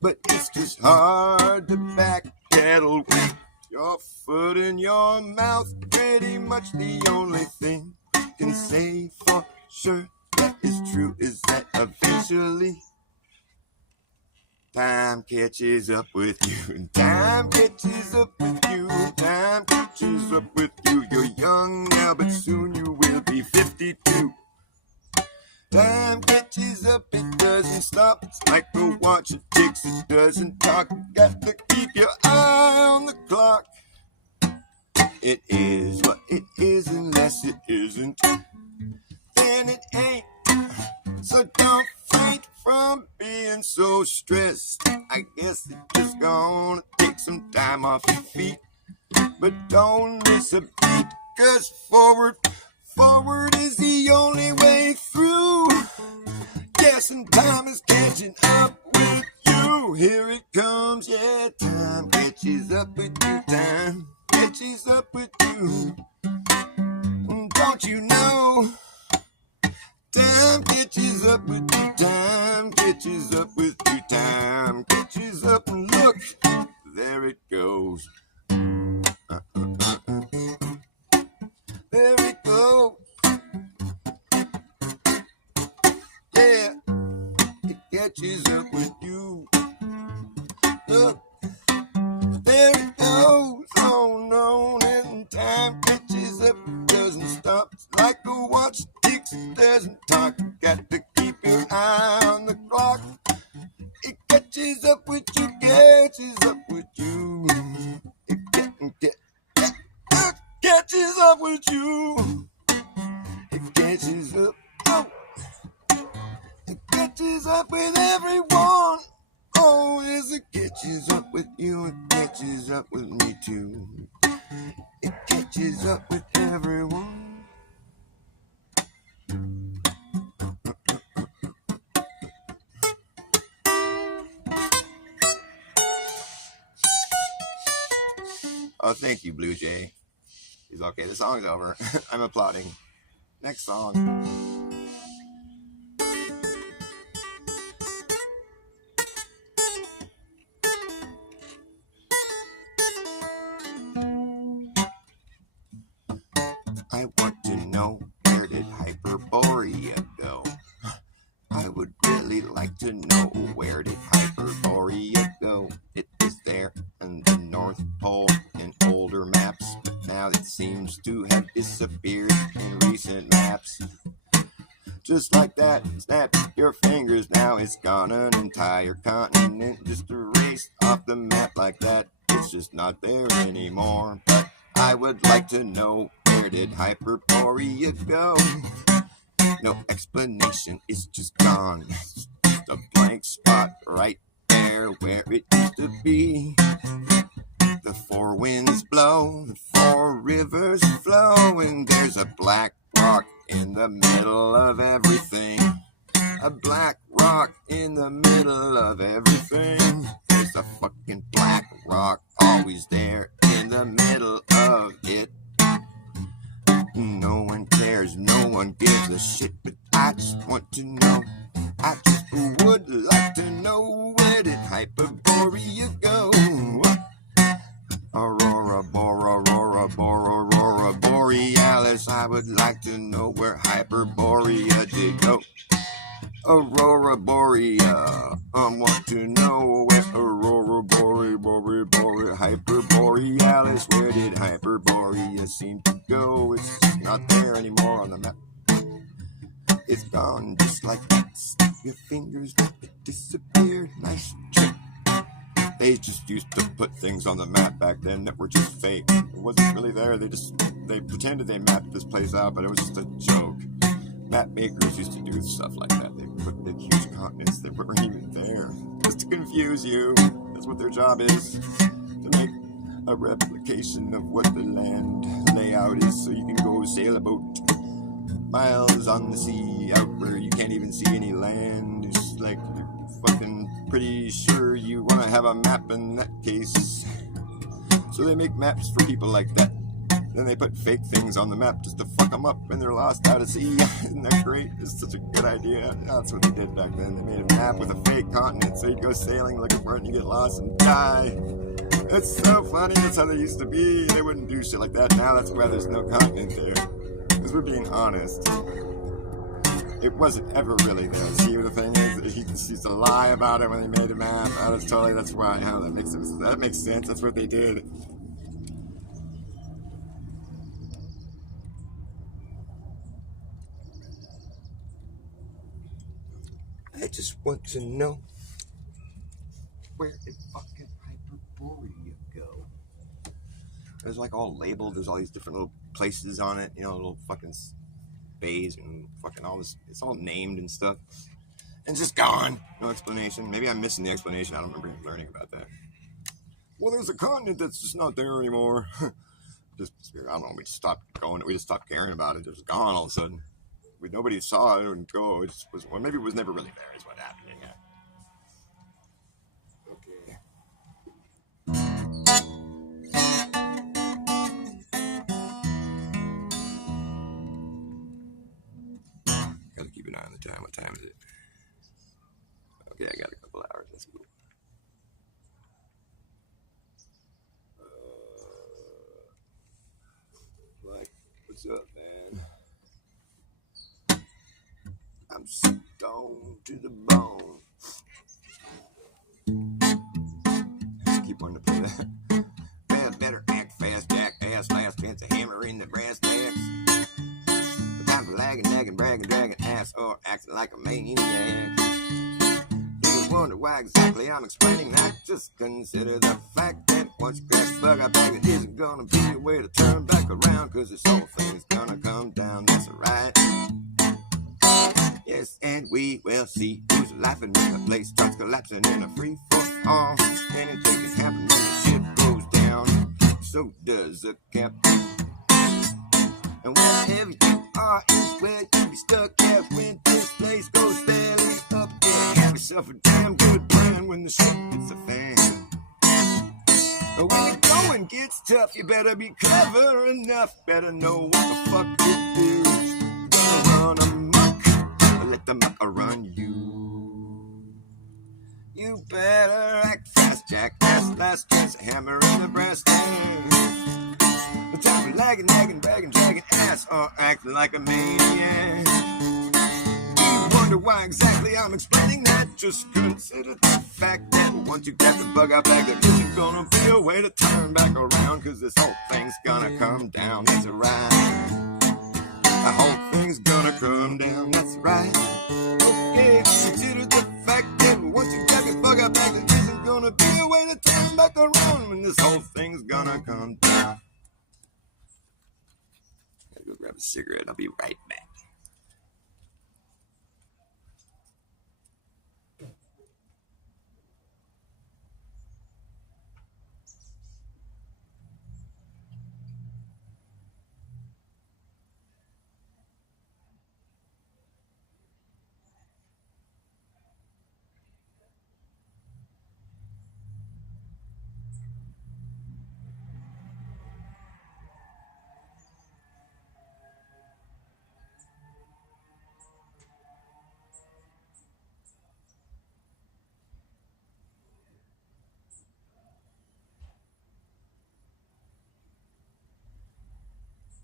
But it's just hard to backpedal with your foot in your mouth. Pretty much the only thing I can say for sure that is true is that eventually time catches up with you. Time catches up with you. Time catches up with you. You're young now, but soon you will be 52. Time catches up, it doesn't stop. It's like a watch, it ticks, it doesn't talk. You got to keep your eye on the clock. It is what it is unless it isn't. Then it ain't. So don't faint from being so stressed. I guess it's just gonna take some time off your feet. but don't miss a beat, 'cause forward is the only way through. Yes, and time is catching up with you. Here it comes, yeah, time catches up with you. Time catches up with you. Don't you know? Time catches up with you. Time catches up with you. Time catches up, and look, there it goes. There it goes. Yeah, it catches up with you. Look, there it goes. Oh no, and time catches up, doesn't stop. It's like a watch ticks, doesn't talk. Got to keep your eye on the clock. It catches up with you, catches up with you. It catches up with you. It catches up. Oh. It catches up with everyone. Oh, yes, it catches up with you. It catches up with me too. It catches up with everyone. Oh, thank you, Blue Jay. He's okay. The song's over. I'm applauding. Next song. I want to know, where did Hyperborea go? I would really like to know, where did Hyperborea go? It was there in the North Pole in older maps, but now it seems to have disappeared in recent maps. Just like that, snap your fingers, now it's gone. An entire continent just erased off the map like that. It's just not there anymore. But I would like to know, where did Hyperborea go? No explanation, it's just gone. It's just a blank spot right there where it used to be. The four winds blow, the four rivers flow, and there's a black rock in the middle of everything. A black rock in the middle of everything. There's a fucking black rock always there in the middle of it. No one cares, no one gives a shit, but I just want to know. I just would like to know, where did Hyperborea go? Aurora, Borealis, I would like to know where Hyperborea did go. Aurora Borea, I want to know where Aurora Hyperborealis, where did Hyperborea seem to go? It's just not there anymore on the map. It's gone just like that. Snap your fingers, it disappeared. Nice trick. They just used to put things on the map back then that were just fake. It wasn't really there. They pretended they mapped this place out, but it was just a joke. Map makers used to do stuff like that. They put big, huge continents that weren't even there, just to confuse you. That's what their job is, to make a replication of what the land layout is, so you can go sail a boat miles on the sea out where you can't even see any land. It's like you're fucking pretty sure you want to have a map in that case. So they make maps for people like that. Then they put fake things on the map just to fuck them up when they're lost out at sea. Isn't that great? It's such a good idea. That's what they did back then. They made a map with a fake continent, so you'd go sailing looking for it and you get lost and die. It's so funny. That's how they used to be. They wouldn't do shit like that. Now that's why there's no continent there. Because we're being honest. It wasn't ever really there. See, the thing is, he just used to lie about it when they made the map. That's why. How that makes sense. That makes sense. That's what they did. I just want to know, where did fucking Hyperborea go? There's like all labeled. There's all these different little places on it. You know, little fucking bays and fucking all this. It's all named and stuff. And just gone. No explanation. Maybe I'm missing the explanation. I don't remember learning about that. Well, there's a continent that's just not there anymore. I don't know, we just stopped going. We just stopped caring about it. It was gone all of a sudden. Nobody saw it and go. It just was, well, maybe it was never really there is what happened. Yeah. Okay. Gotta keep an eye on the time. What time is it? Okay, I got a couple hours. That's cool. What's up, man? I'm stoned to the bone. Keep wanting to play that. Well, better act fast, jackass. Last chance to hammer in the brass tacks. The time for lagging, nagging, bragging, dragging ass, or acting like a maniac. You wonder why exactly I'm explaining that. Just consider the fact that once you grab the bug, I bag it isn't gonna be a way to turn back around, cause this whole thing's gonna come down. That's right. Yes, and we will see who's laughing when the place starts collapsing in a free for all. Anything can happen when the shit goes down. So does a captain. And wherever you are is where you be stuck at when this place goes belly up. Yeah, have yourself a damn good plan when the shit hits the fan. But when the going gets tough, you better be clever enough. Better know what the fuck it is. Gonna run amok, let the mucker run you. You better act fast, jackass. Last chance to hammer in the brass tacks. The time for lagging, nagging, bragging, dragging ass, or acting like a maniac. Do you wonder why exactly I'm explaining that? Just consider the fact that once you get the bug out back, there isn't gonna be a way to turn back around, cause this whole thing's gonna come down. That's right. The whole thing's gonna come down. That's right. Okay, consider the fact that once you get the bug out back, there isn't gonna be a way to turn back around when this whole thing's gonna come down. Go grab a cigarette. I'll be right back.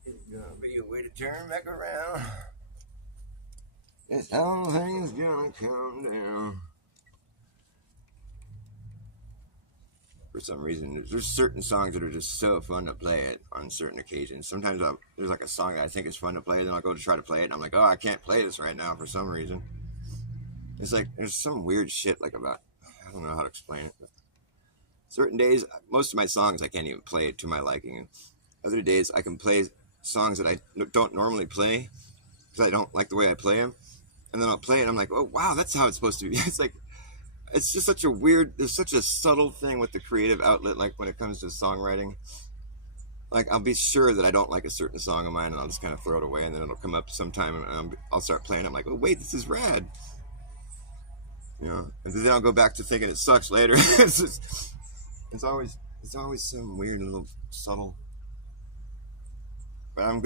It's gonna be a way to turn back around. This whole thing's gonna come down. For some reason, there's certain songs that are just so fun to play it on certain occasions. Sometimes there's like a song that I think is fun to play, then I'll go to try to play it, and I'm like, oh, I can't play this right now for some reason. It's like there's some weird shit like about, I don't know how to explain it. But certain days, most of my songs I can't even play it to my liking, and other days I can play songs that I don't normally play because I don't like the way I play them, and then I'll play it and I'm like, oh wow, that's how it's supposed to be. It's like, it's just such a weird, there's such a subtle thing with the creative outlet, like when it comes to songwriting. Like I'll be sure that I don't like a certain song of mine and I'll just kind of throw it away, and then it'll come up sometime and I'll start playing. I'm like, oh wait, this is rad, you know, and then I'll go back to thinking it sucks later. It's always some weird little subtle. But I'm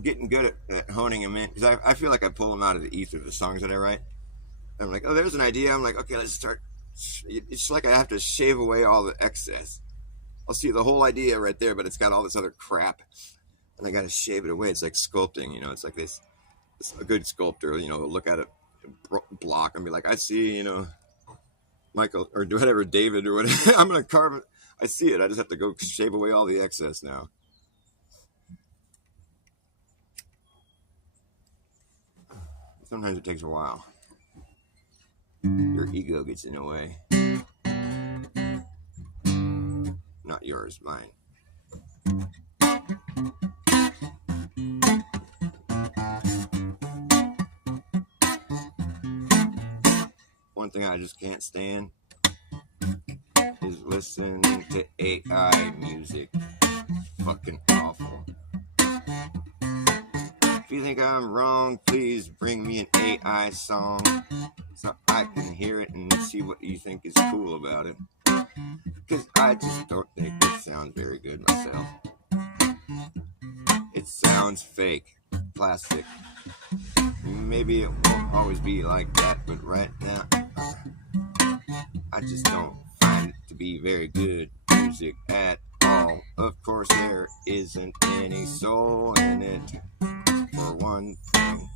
getting good at honing them in, because I feel like I pull them out of the ether, the songs that I write. I'm like, oh, there's an idea. I'm like, okay, let's start. It's like I have to shave away all the excess. I'll see the whole idea right there, but it's got all this other crap, and I got to shave it away. It's like sculpting, you know. It's like this a good sculptor, you know, look at it, block, and be like, I see, you know, Michael or whatever, David or whatever. I'm gonna carve it. I see it. I just have to go shave away all the excess now. Sometimes it takes a while. Your ego gets in the way. Not yours, mine. One thing I just can't stand is listening to AI music. fucking awful. If you think I'm wrong, please bring me an AI song so I can hear it and see what you think is cool about it. Because I just don't think it sounds very good myself. It sounds fake, plastic. Maybe it won't always be like that, but right now, I just don't find it to be very good music at all. Of course, there isn't any soul in it, for one thing.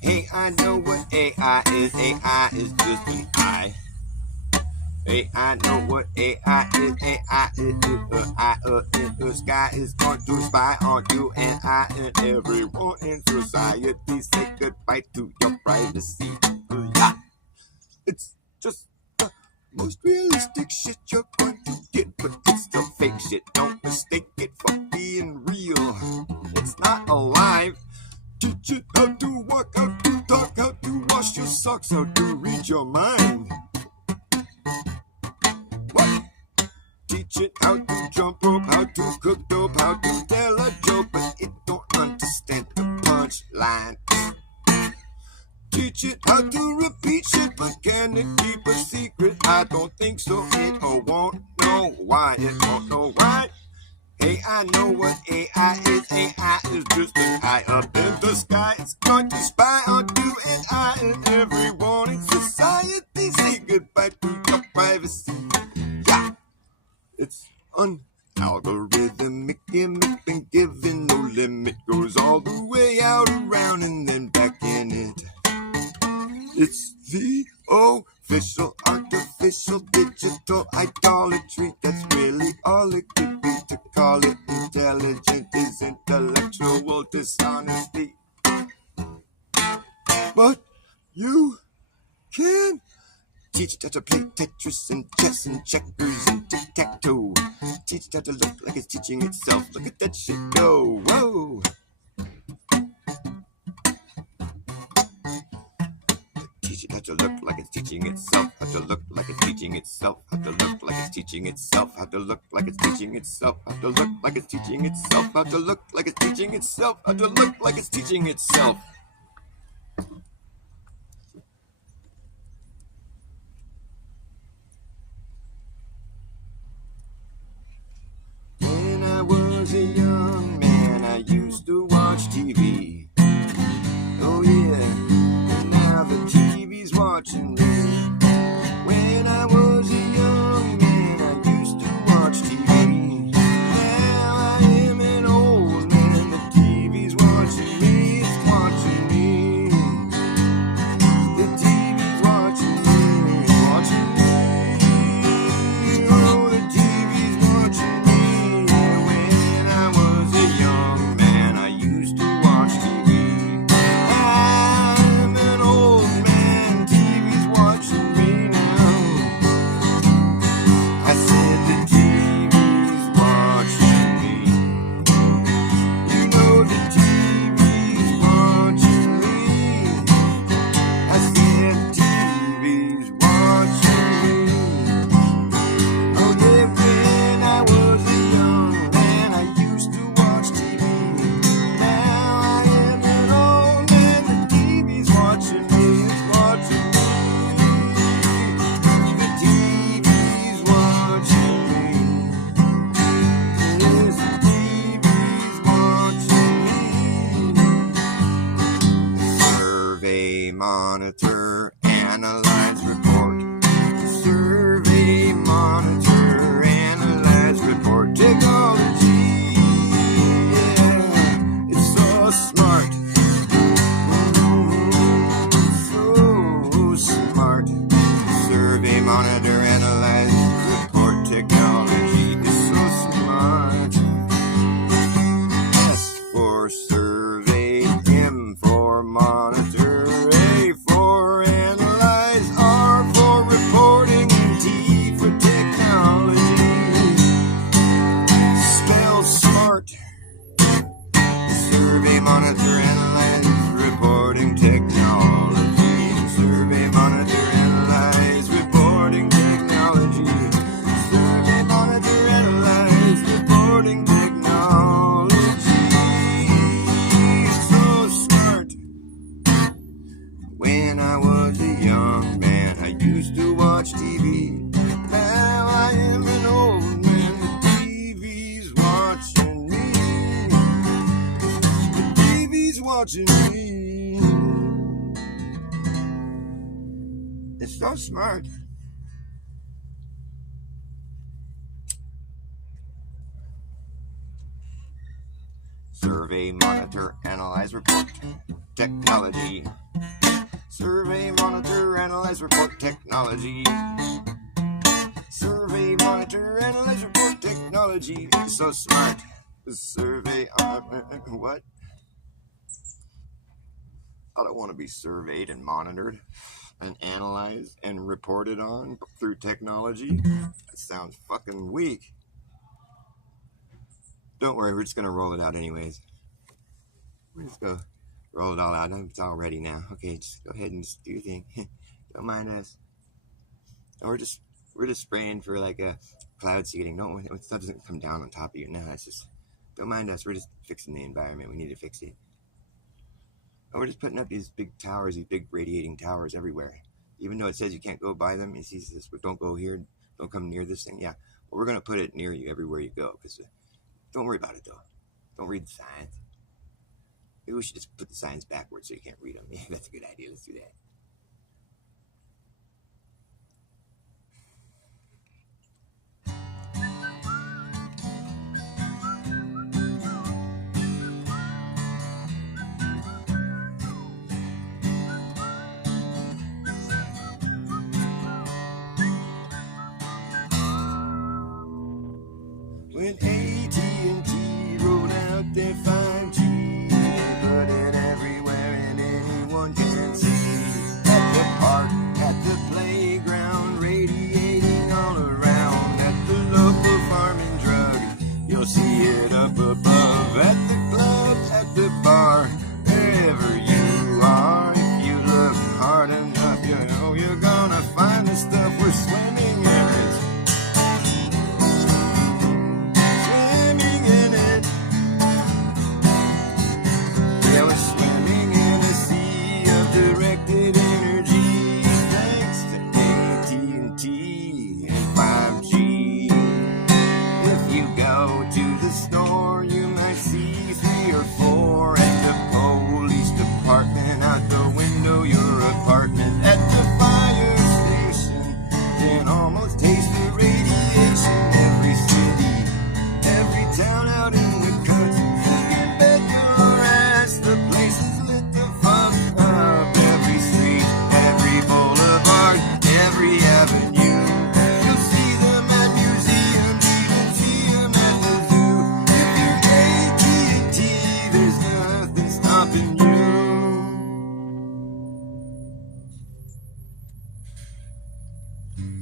Hey, I know what AI is. AI is just an eye. Hey, I know what AI is. AI is the sky is going to spy on you and I and everyone in society. Say goodbye to your privacy. Yeah, it's just the most realistic shit you're going to get, but it's still fake shit. Don't mistake it for being real. It's not alive. Teach it how to walk, how to talk, how to wash your socks, how to read your mind. What? Teach it how to jump rope, how to cook dope, how to tell a joke, but it don't understand the punchline. Teach it how to repeat shit, but can it keep a secret? I don't think so. It won't know why. It won't know why. Hey, I know what AI is. AI is just an eye up in the sky. It's going to spy on you and I and everyone in society. Say goodbye to your privacy. Yeah, it's an algorithmic gimmick, been given no limit. Goes all the way out around and then back in it. It's the official, artificial, digital idolatry. That's really all it could be. To call it intelligent is intellectual dishonesty. But you can teach it how to play Tetris and chess and checkers and tic-tac-toe. Teach it how to look like it's teaching itself. Look at that shit go. Whoa. Teach it how to look like it's teaching itself. How to look like it's teaching itself. How to look like it's teaching itself. How to look like it's teaching itself. How to look like it's teaching itself. How to look like it's teaching itself. How to look like it's teaching itself. When I was a young man, I used to watch TV. Oh yeah, and now the TV's watching me. When I was a young man, I used to watch TV. Now I am an old man, the TV's watching me, it's watching me. The TV's watching me, it's watching me. Oh, the TV's watching me. When I was a young man, I used to watch TV. I'm an old man, TV's watching watching me. It's so smart. Survey, monitor, analyze, report, technology. Survey, monitor, analyze, report, technology. Survey, monitor, analyze, report, technology. It's so smart. Survey, what? I don't want to be surveyed and monitored and analyzed and reported on through technology. That sounds fucking weak. Don't worry, we're just going to roll it out anyways. We're just going to roll it all out. It's all ready now. Okay, just go ahead and just do your thing. Don't mind us. And we're just spraying for like a cloud seeding. Stuff doesn't come down on top of you. No, it's just, don't mind us. We're just fixing the environment. We need to fix it. And we're just putting up these big towers, these big radiating towers everywhere. Even though it says you can't go by them, it sees this, but don't go here, don't come near this thing. Yeah, well, we're going to put it near you everywhere you go. Because don't worry about it, though. Don't read the signs. Maybe we should just put the signs backwards so you can't read them. Yeah, that's a good idea. Let's do that. When AT&T rolled out their 5G, they put it everywhere and anyone can see. At the park, at the playground, radiating all around. At the local farm and drug, you'll see it up above. At the club, at the bar, wherever you are. If you look hard enough, you know you're gonna find the stuff we're swimming in.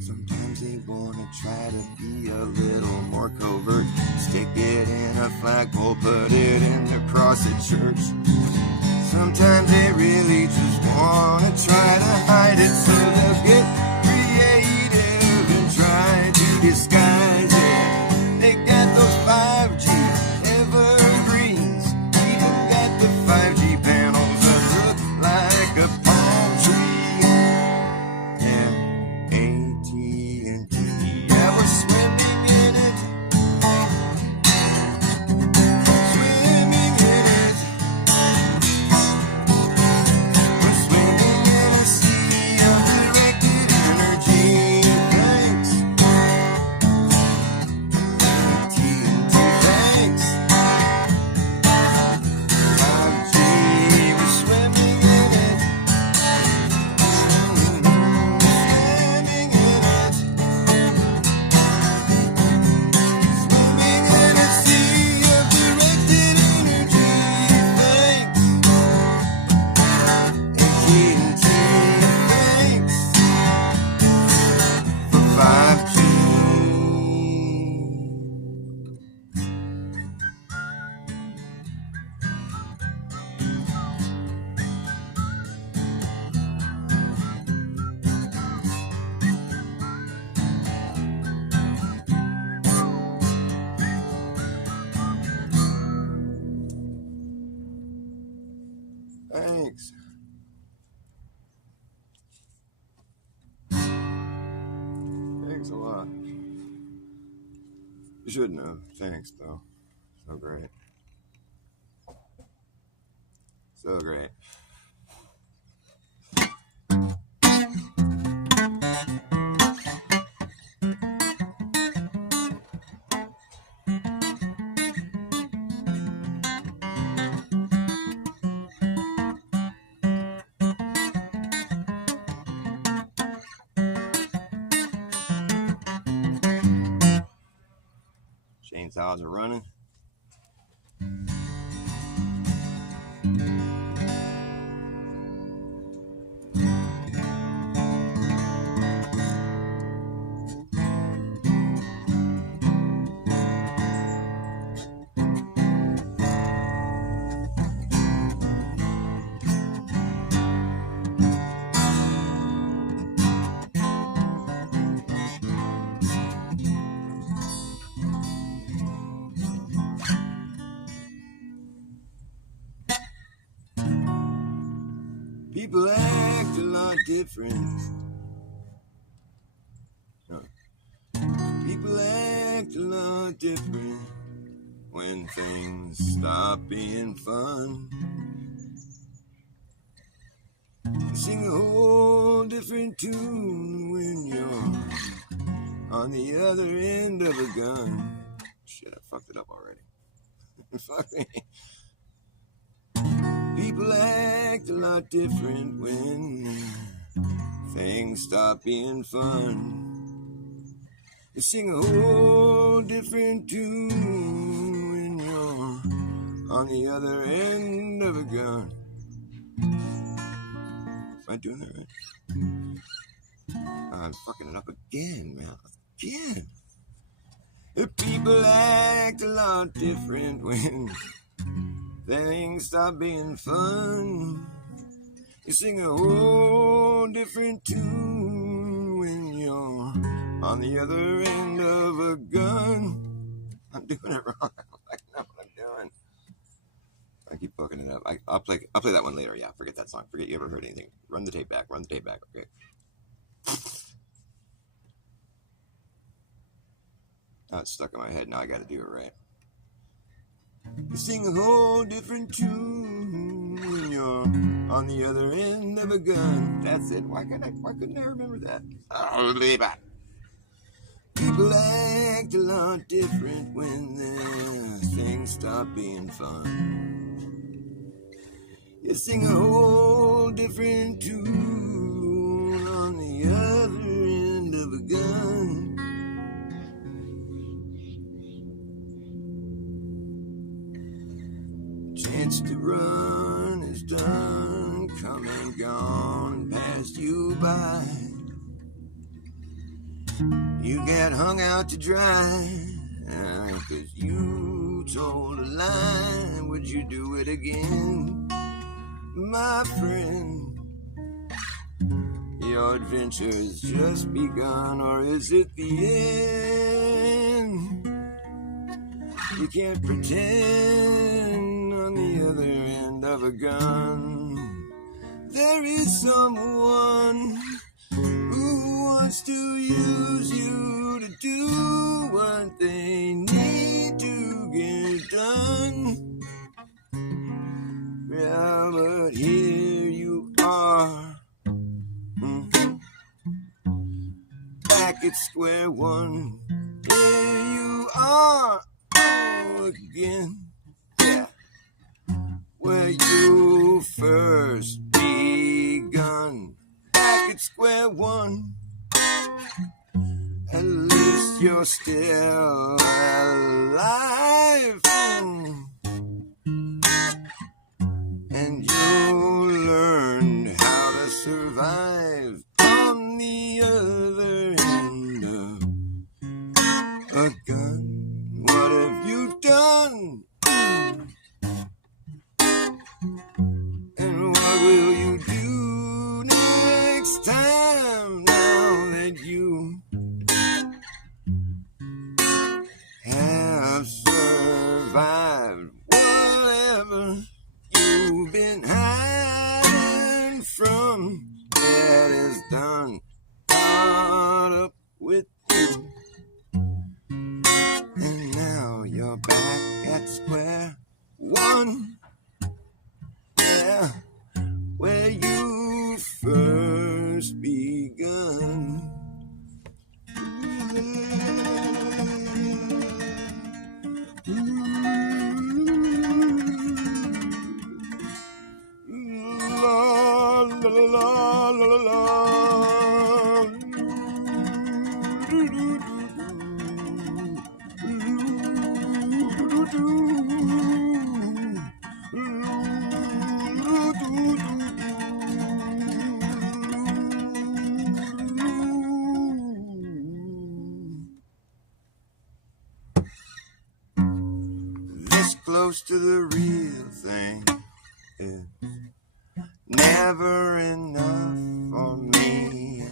Sometimes they wanna try to be a little more covert. Stick it in a flagpole, put it in the cross at church. Sometimes they really just wanna try to hide it, so they'll get creative and try to disguise it. They got those 5G evergreens, even got the 5G panels that look like a palm tree. Yeah. AT&T, yeah, we're swimming in it. Swimming in it. We're swimming in a sea of directed energy. Thanks. AT&T, thanks. 5G, we're swimming in it. Swimming in it. Swimming in a sea of directed energy. Thanks. AT&T, thanks for 5G. Thanks. Thanks a lot. You should know. Thanks, though. So great. So great. Chainsaws are running. People act a lot different. People act a lot different when things stop being fun. You sing a whole different tune when you're on the other end of a gun. Shit, I fucked it up already. Fuck me. People act a lot different when things stop being fun. You sing a whole different tune when you're on the other end of a gun. Am I doing that right? I'm fucking it up again, man. Again. If people act a lot different when things stop being fun. You sing a whole different tune when you're on the other end of a gun. I'm doing it wrong. I know what I'm doing. I keep fucking it up. I'll play that one later. Yeah, forget that song. Forget you ever heard anything. Run the tape back. Okay. Now it's stuck in my head. Now I got to do it right. You sing a whole different tune when you're on the other end of a gun. That's it. Why couldn't I remember that? Oh, leave it. People act a lot different when things stop being fun. You sing a whole different tune on the other end of a gun. Chance to run is done, come and gone, passed you by. You get hung out to dry, 'cause you told a lie. Would you do it again, my friend? Your adventure's just begun, or is it the end? You can't pretend on the other end of a gun. There is someone who wants to use you to do what they need to get done. Yeah, but here you are, back at square one. Here you are again, yeah, where you first begun. Back at square one. At least you're still alive, and you'll learn how to survive on the other end of a gun. What have you done? And what will you do next time, now that you have survived whatever you've been hiding from? That is done, caught up with you. This close to the real thing is never enough for me.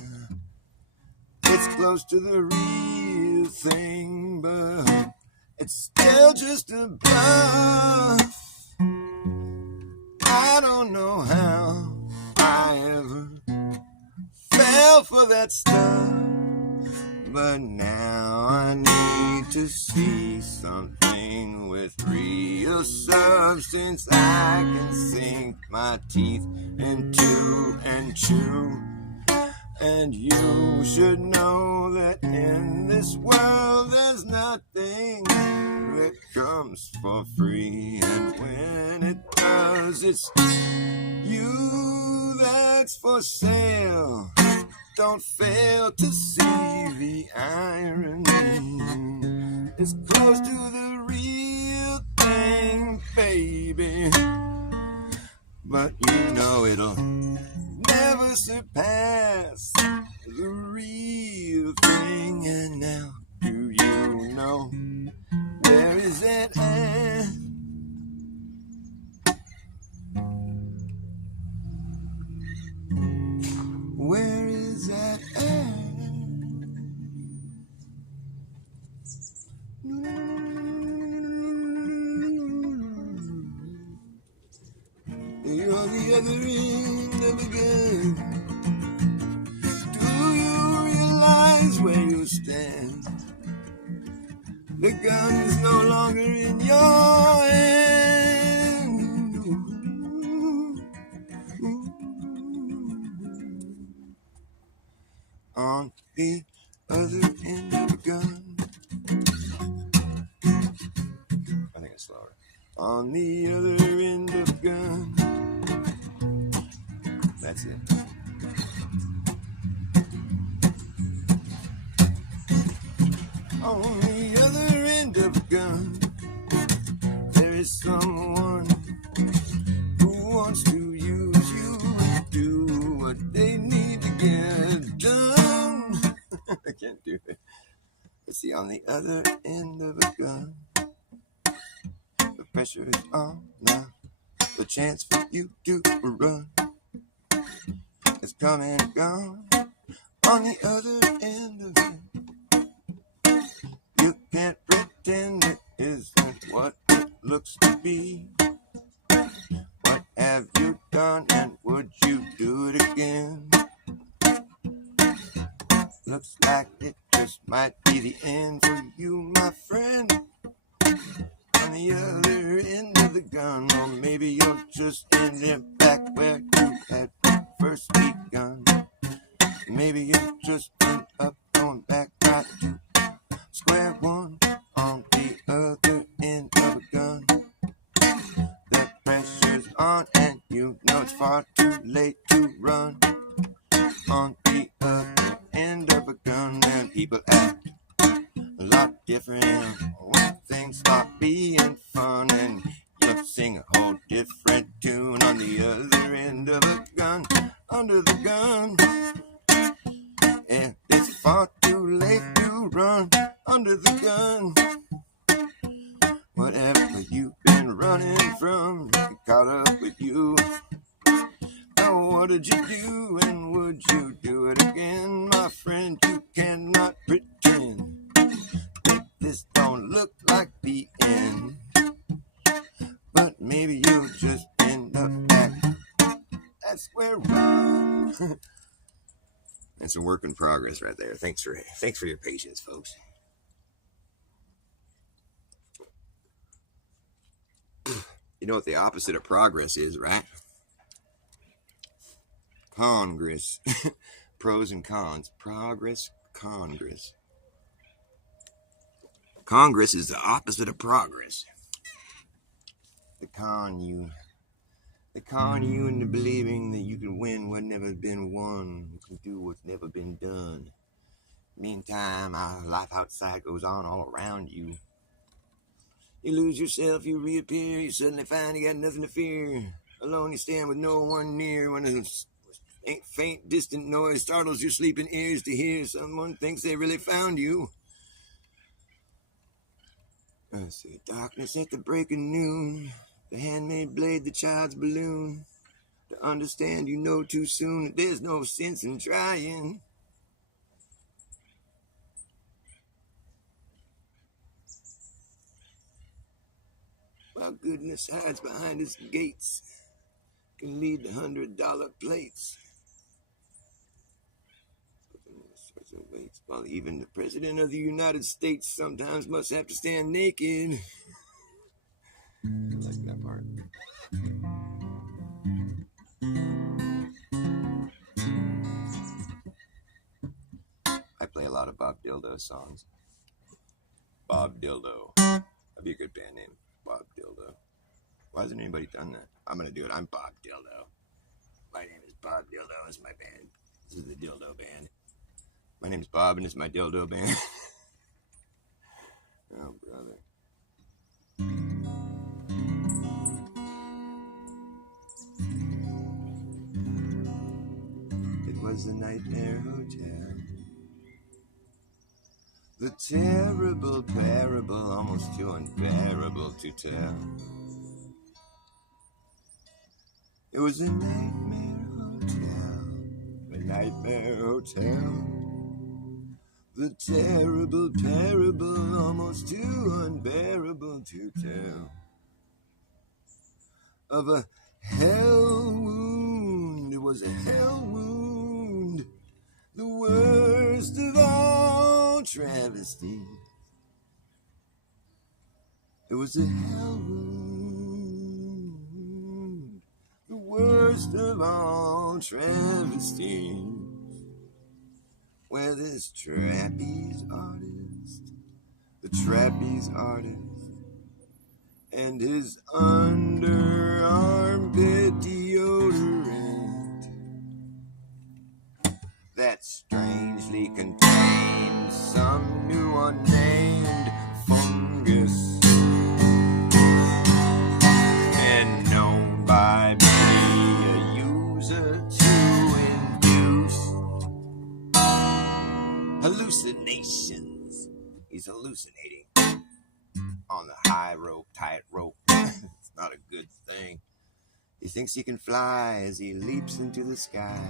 It's close to the real thing, but it's still just a bluff. I don't know how I ever fell for that stuff, but now I need to see something with real substance I can sink my teeth into and chew. And you should know that in this world there's nothing that comes for free. And when it does, it's you that's for sale. Don't fail to see the irony. It's close to the real thing, baby. But you know it'll never surpass the real thing. And now, do you know where is it at? Where is that at? You're on the other end of the gun. Do you realize where you stand? The gun's no longer in your hand. On the other end of the gun. I think it's slower. On the other end of the gun. That's it. On the other end of the gun, there is someone who wants to use you and do what they need to get done. I can't do it. But see, on the other end of a gun, the pressure is on now. The chance for you to run is coming and gone. On the other end of it, you can't pretend it isn't what it looks to be. What have you done, and would you do it again? Looks like it just might be the end for you, my friend. On the other end of the gun, or maybe you'll just end up back where you had first begun. Maybe you'll just end up going back right to square one. On the other end of a gun, the pressure's on and you know it's far too late to run. On the other end of a gun, then people act a lot different. When things start being fun, and you'll sing a whole different tune. On the other end of a gun, under the gun, and it's far too late to run. Under the gun, whatever you've been running from, it caught up with you. Oh, what did you do, and would you do it again? My friend, you cannot pretend that this don't look like the end. But maybe you'll just end up back. That's where one. It's a work in progress right there. Thanks for your patience, folks. You know what the opposite of progress is, right? Congress. Pros and cons. Progress, Congress. Congress is the opposite of progress. The con you into believing that you can win what never been won. You can do what's never been done. Meantime, our life outside goes on all around you. You lose yourself, you reappear, you suddenly find you got nothing to fear. Alone you stand with no one near when a faint, distant noise startles your sleeping ears to hear someone thinks they really found you. I see darkness at the break of noon, the handmade blade, the child's balloon. To understand you know too soon that there's no sense in trying. While goodness hides behind its gates, can lead to $100 plates. While even the President of the United States sometimes must have to stand naked. I like that part. I play a lot of Bob Dildo songs. Bob Dildo. That'd be a good band name. Bob Dildo. Why hasn't anybody done that? I'm gonna do it. I'm Bob Dildo. My name is Bob Dildo. This is my band. This is the Dildo Band. My name's Bob and it's my Dildo Band. Oh, brother. It was the Nightmare Hotel. The terrible parable, almost too unbearable to tell. It was a nightmare hotel, a nightmare hotel. The terrible parable, almost too unbearable to tell. Of a hell wound, it was a hell wound, the worst of all travesties. It was a hell wound, the worst of all travesties, where this trapeze artist, the trapeze artist, and his under-armpit deodorant that strangely contained some new unnamed fungus and known by many a user to induce hallucinations. He's hallucinating on the high rope, tight rope. It's not a good thing. He thinks he can fly as he leaps into the sky.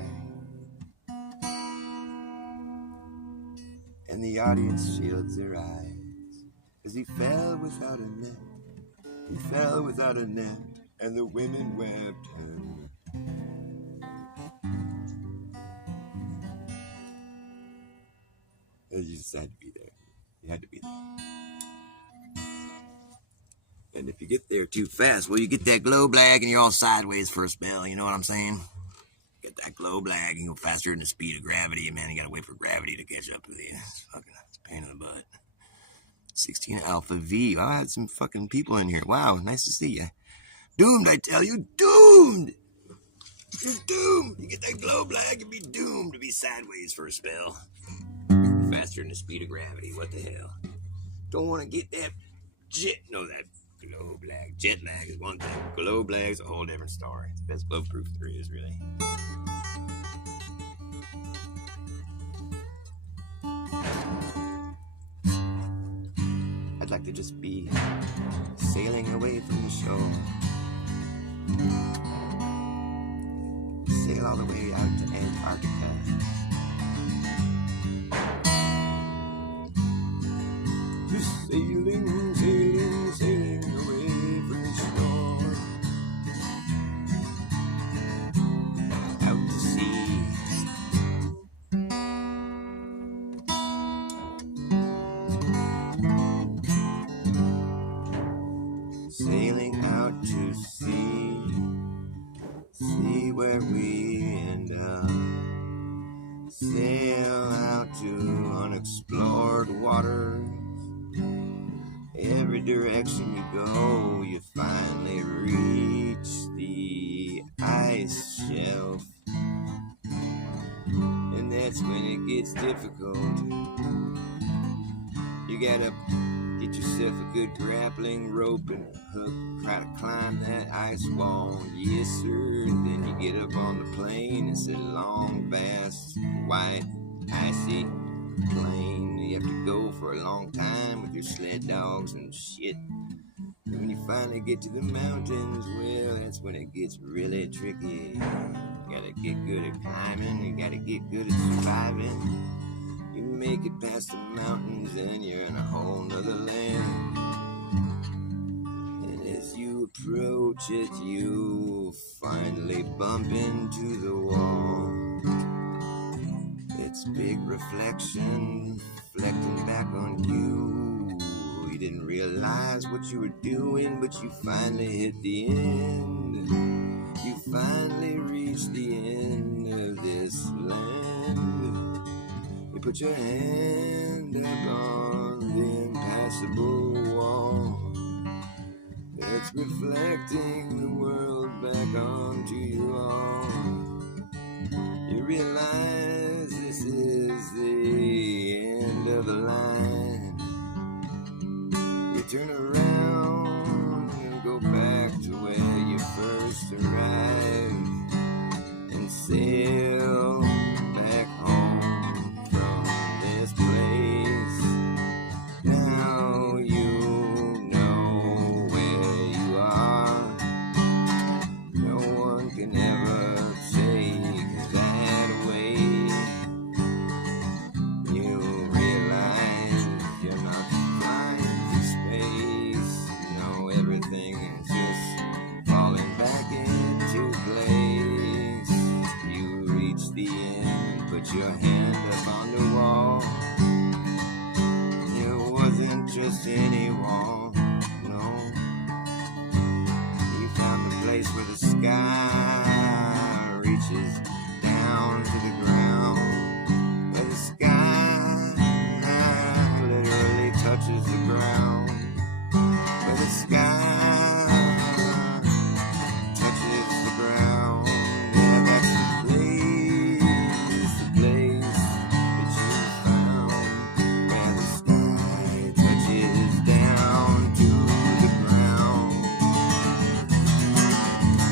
And the audience shields their eyes as he fell without a net. He fell without a net, and the women wept him. You just had to be there. You had to be there. And if you get there too fast, well, you get that glow blag and you're all sideways for a spell. You know what I'm saying? Get that glow blag and go faster than the speed of gravity. And man, you gotta wait for gravity to catch up with you. It's fucking it's a pain in the butt. 16 Alpha V. Oh, I had some fucking people in here. Wow, nice to see you. Doomed, I tell you, doomed. You're doomed. You get that glow blag, you'll be doomed to be sideways for a spell. Faster than the speed of gravity. What the hell? Don't want to get that jet. No, that glow blag. Jet lag is one thing. Glow blag is a whole different story. It's the best blow proof there is, really. I'd like to just be sailing away from the shore. Sail all the way out to Antarctica. Just sailing, sailing, sailing away from the shore. Out to sea. Sailing out to sea. See where we end up. Sail out to unexplored waters. Every direction you go, you finally reach the ice shelf. And that that's when it gets difficult. You gotta get yourself a good grappling rope and hook, try to climb that ice wall. Yes, sir. And then you get up on the plane. It's a long, vast, white, icy plain. You have to go for a long time with your sled dogs and shit. And when you finally get to the mountains, well, that's when it gets really tricky. You gotta get good at climbing. You gotta get good at surviving. You make it past the mountains and you're in a whole nother land. And as you approach it, you finally bump into the wall. It's big reflection, reflecting back on you. You didn't realize what you were doing, but you finally hit the end. You finally reached the end of this land. You put your hand up on the impassable wall. It's reflecting the world back onto you all. You realize this is the end of the line. You turn around and go back to where you first arrived and sail back home from this place. Now you know where you are. No one can ever take that away. You realize you're not flying through space. No, everything is just falling back into place. You reach the end, put your hand up on the wall. It wasn't just any wall, no. You found the place where the sky reaches down to the ground, where the sky literally touches the ground, where the sky touches the ground. Yeah, that's the place that you found, where the sky touches down to the ground,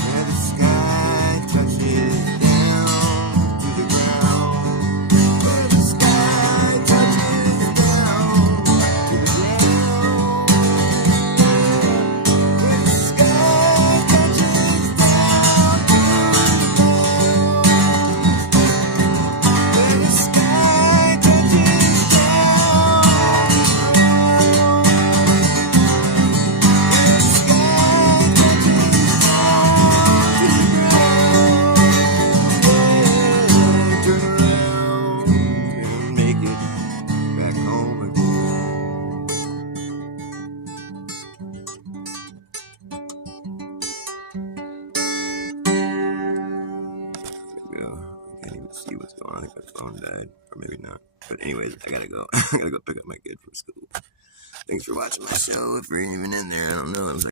where the sky touches down to the ground, where the sky touches down to the ground, where the sky touches down to the ground, where the sky touches Turn around and make it back home again. There we go. I can't even see what's going on. I think my phone died, or maybe not. But anyways, I gotta go. I gotta go pick up my kid from school. Thanks for watching my show. If you're even in there, I don't know.